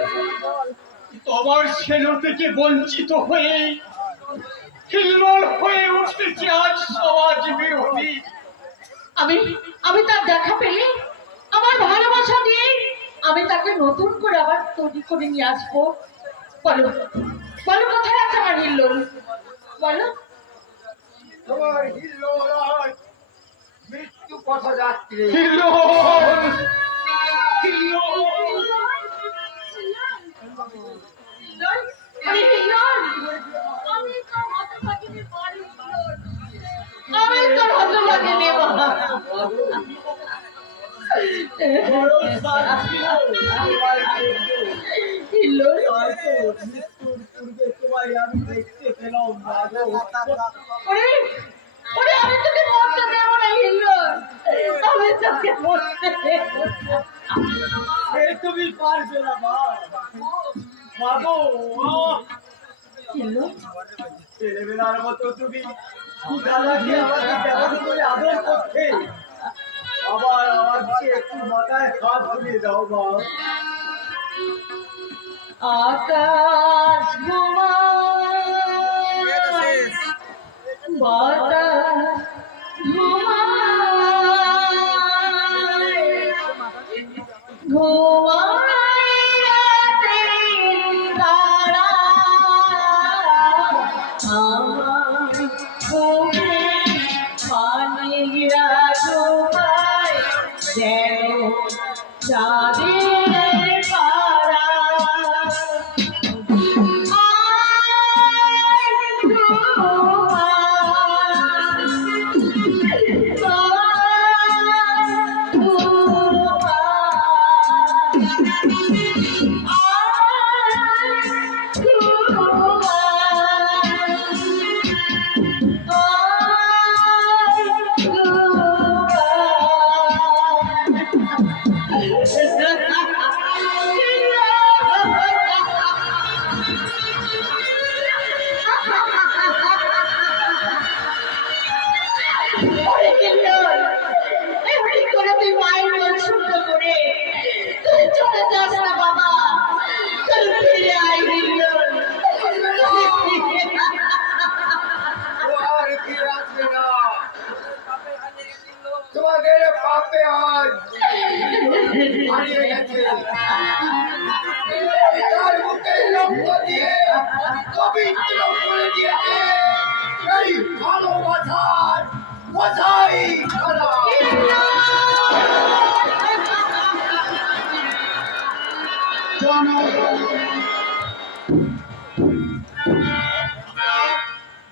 তোমার ছেলে থেকে বঞ্চিত হয়ে হিল্লোল হয়ে উঠেছে আজ সমাজ বিরোধী। আমি তার দেখা পেলে আমার ভালোবাসা দিয়ে আমি তাকে নতুন করে আবার তৈরি করে নিয়ে আসবো। বলো কোথায় আছে আমার হিল্লোল? বলো। তোমার হিল্লোল আজ মৃত্যু পথ যাত্রী। আমি হিল্লোল? আমি তোর হতভাগিনী মা হিল্লোল। আমি তোর হতভাগিনী মা। হিল্লোল? ওরে আমি তোকে মরতে দেবো না হিল্লোল। আমি তোকে মরতে দেবো না। তুমি পারবে না মা। মাগো হিল্লোল? ছেলেবেলার মতো তুমি দাদাকে আমাকে কেমন করে আদর করতে। আবার আমার একটু মাথায় হাত ধরিয়ে দাও মা। আকাশ ঘুমায়, বাতাস ঘুমায়, ঘুমায় রাতের তারা। আমার ঘুমে পানিরা ঘুমায় যেন চাঁদের পারা। মশাই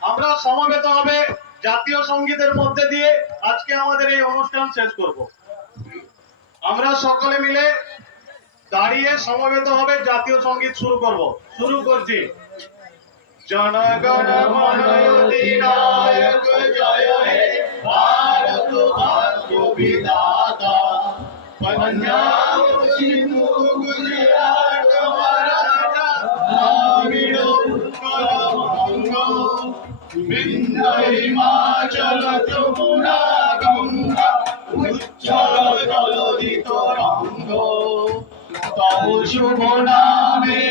আমরা সমবেত হবে জাতীয় সঙ্গীতের মধ্যে দিয়ে আজকে আমাদের এই অনুষ্ঠান শেষ করব। আমরা সকলে মিলে দাঁড়িয়ে সমবেত হবে জাতীয় সঙ্গীত শুরু করব। শুরু করছি। জনগণ মন অধিনায়ক জয় হে ভারত ভাগ্য বিধাতা पंजाब सिंधु गुजरात मराठा द्राविड़ उत्कल बंग विंध्य हिमाचल যমুনা গঙ্গা উচ্ছল জলধিত রঙ্গ তব শুভ নামে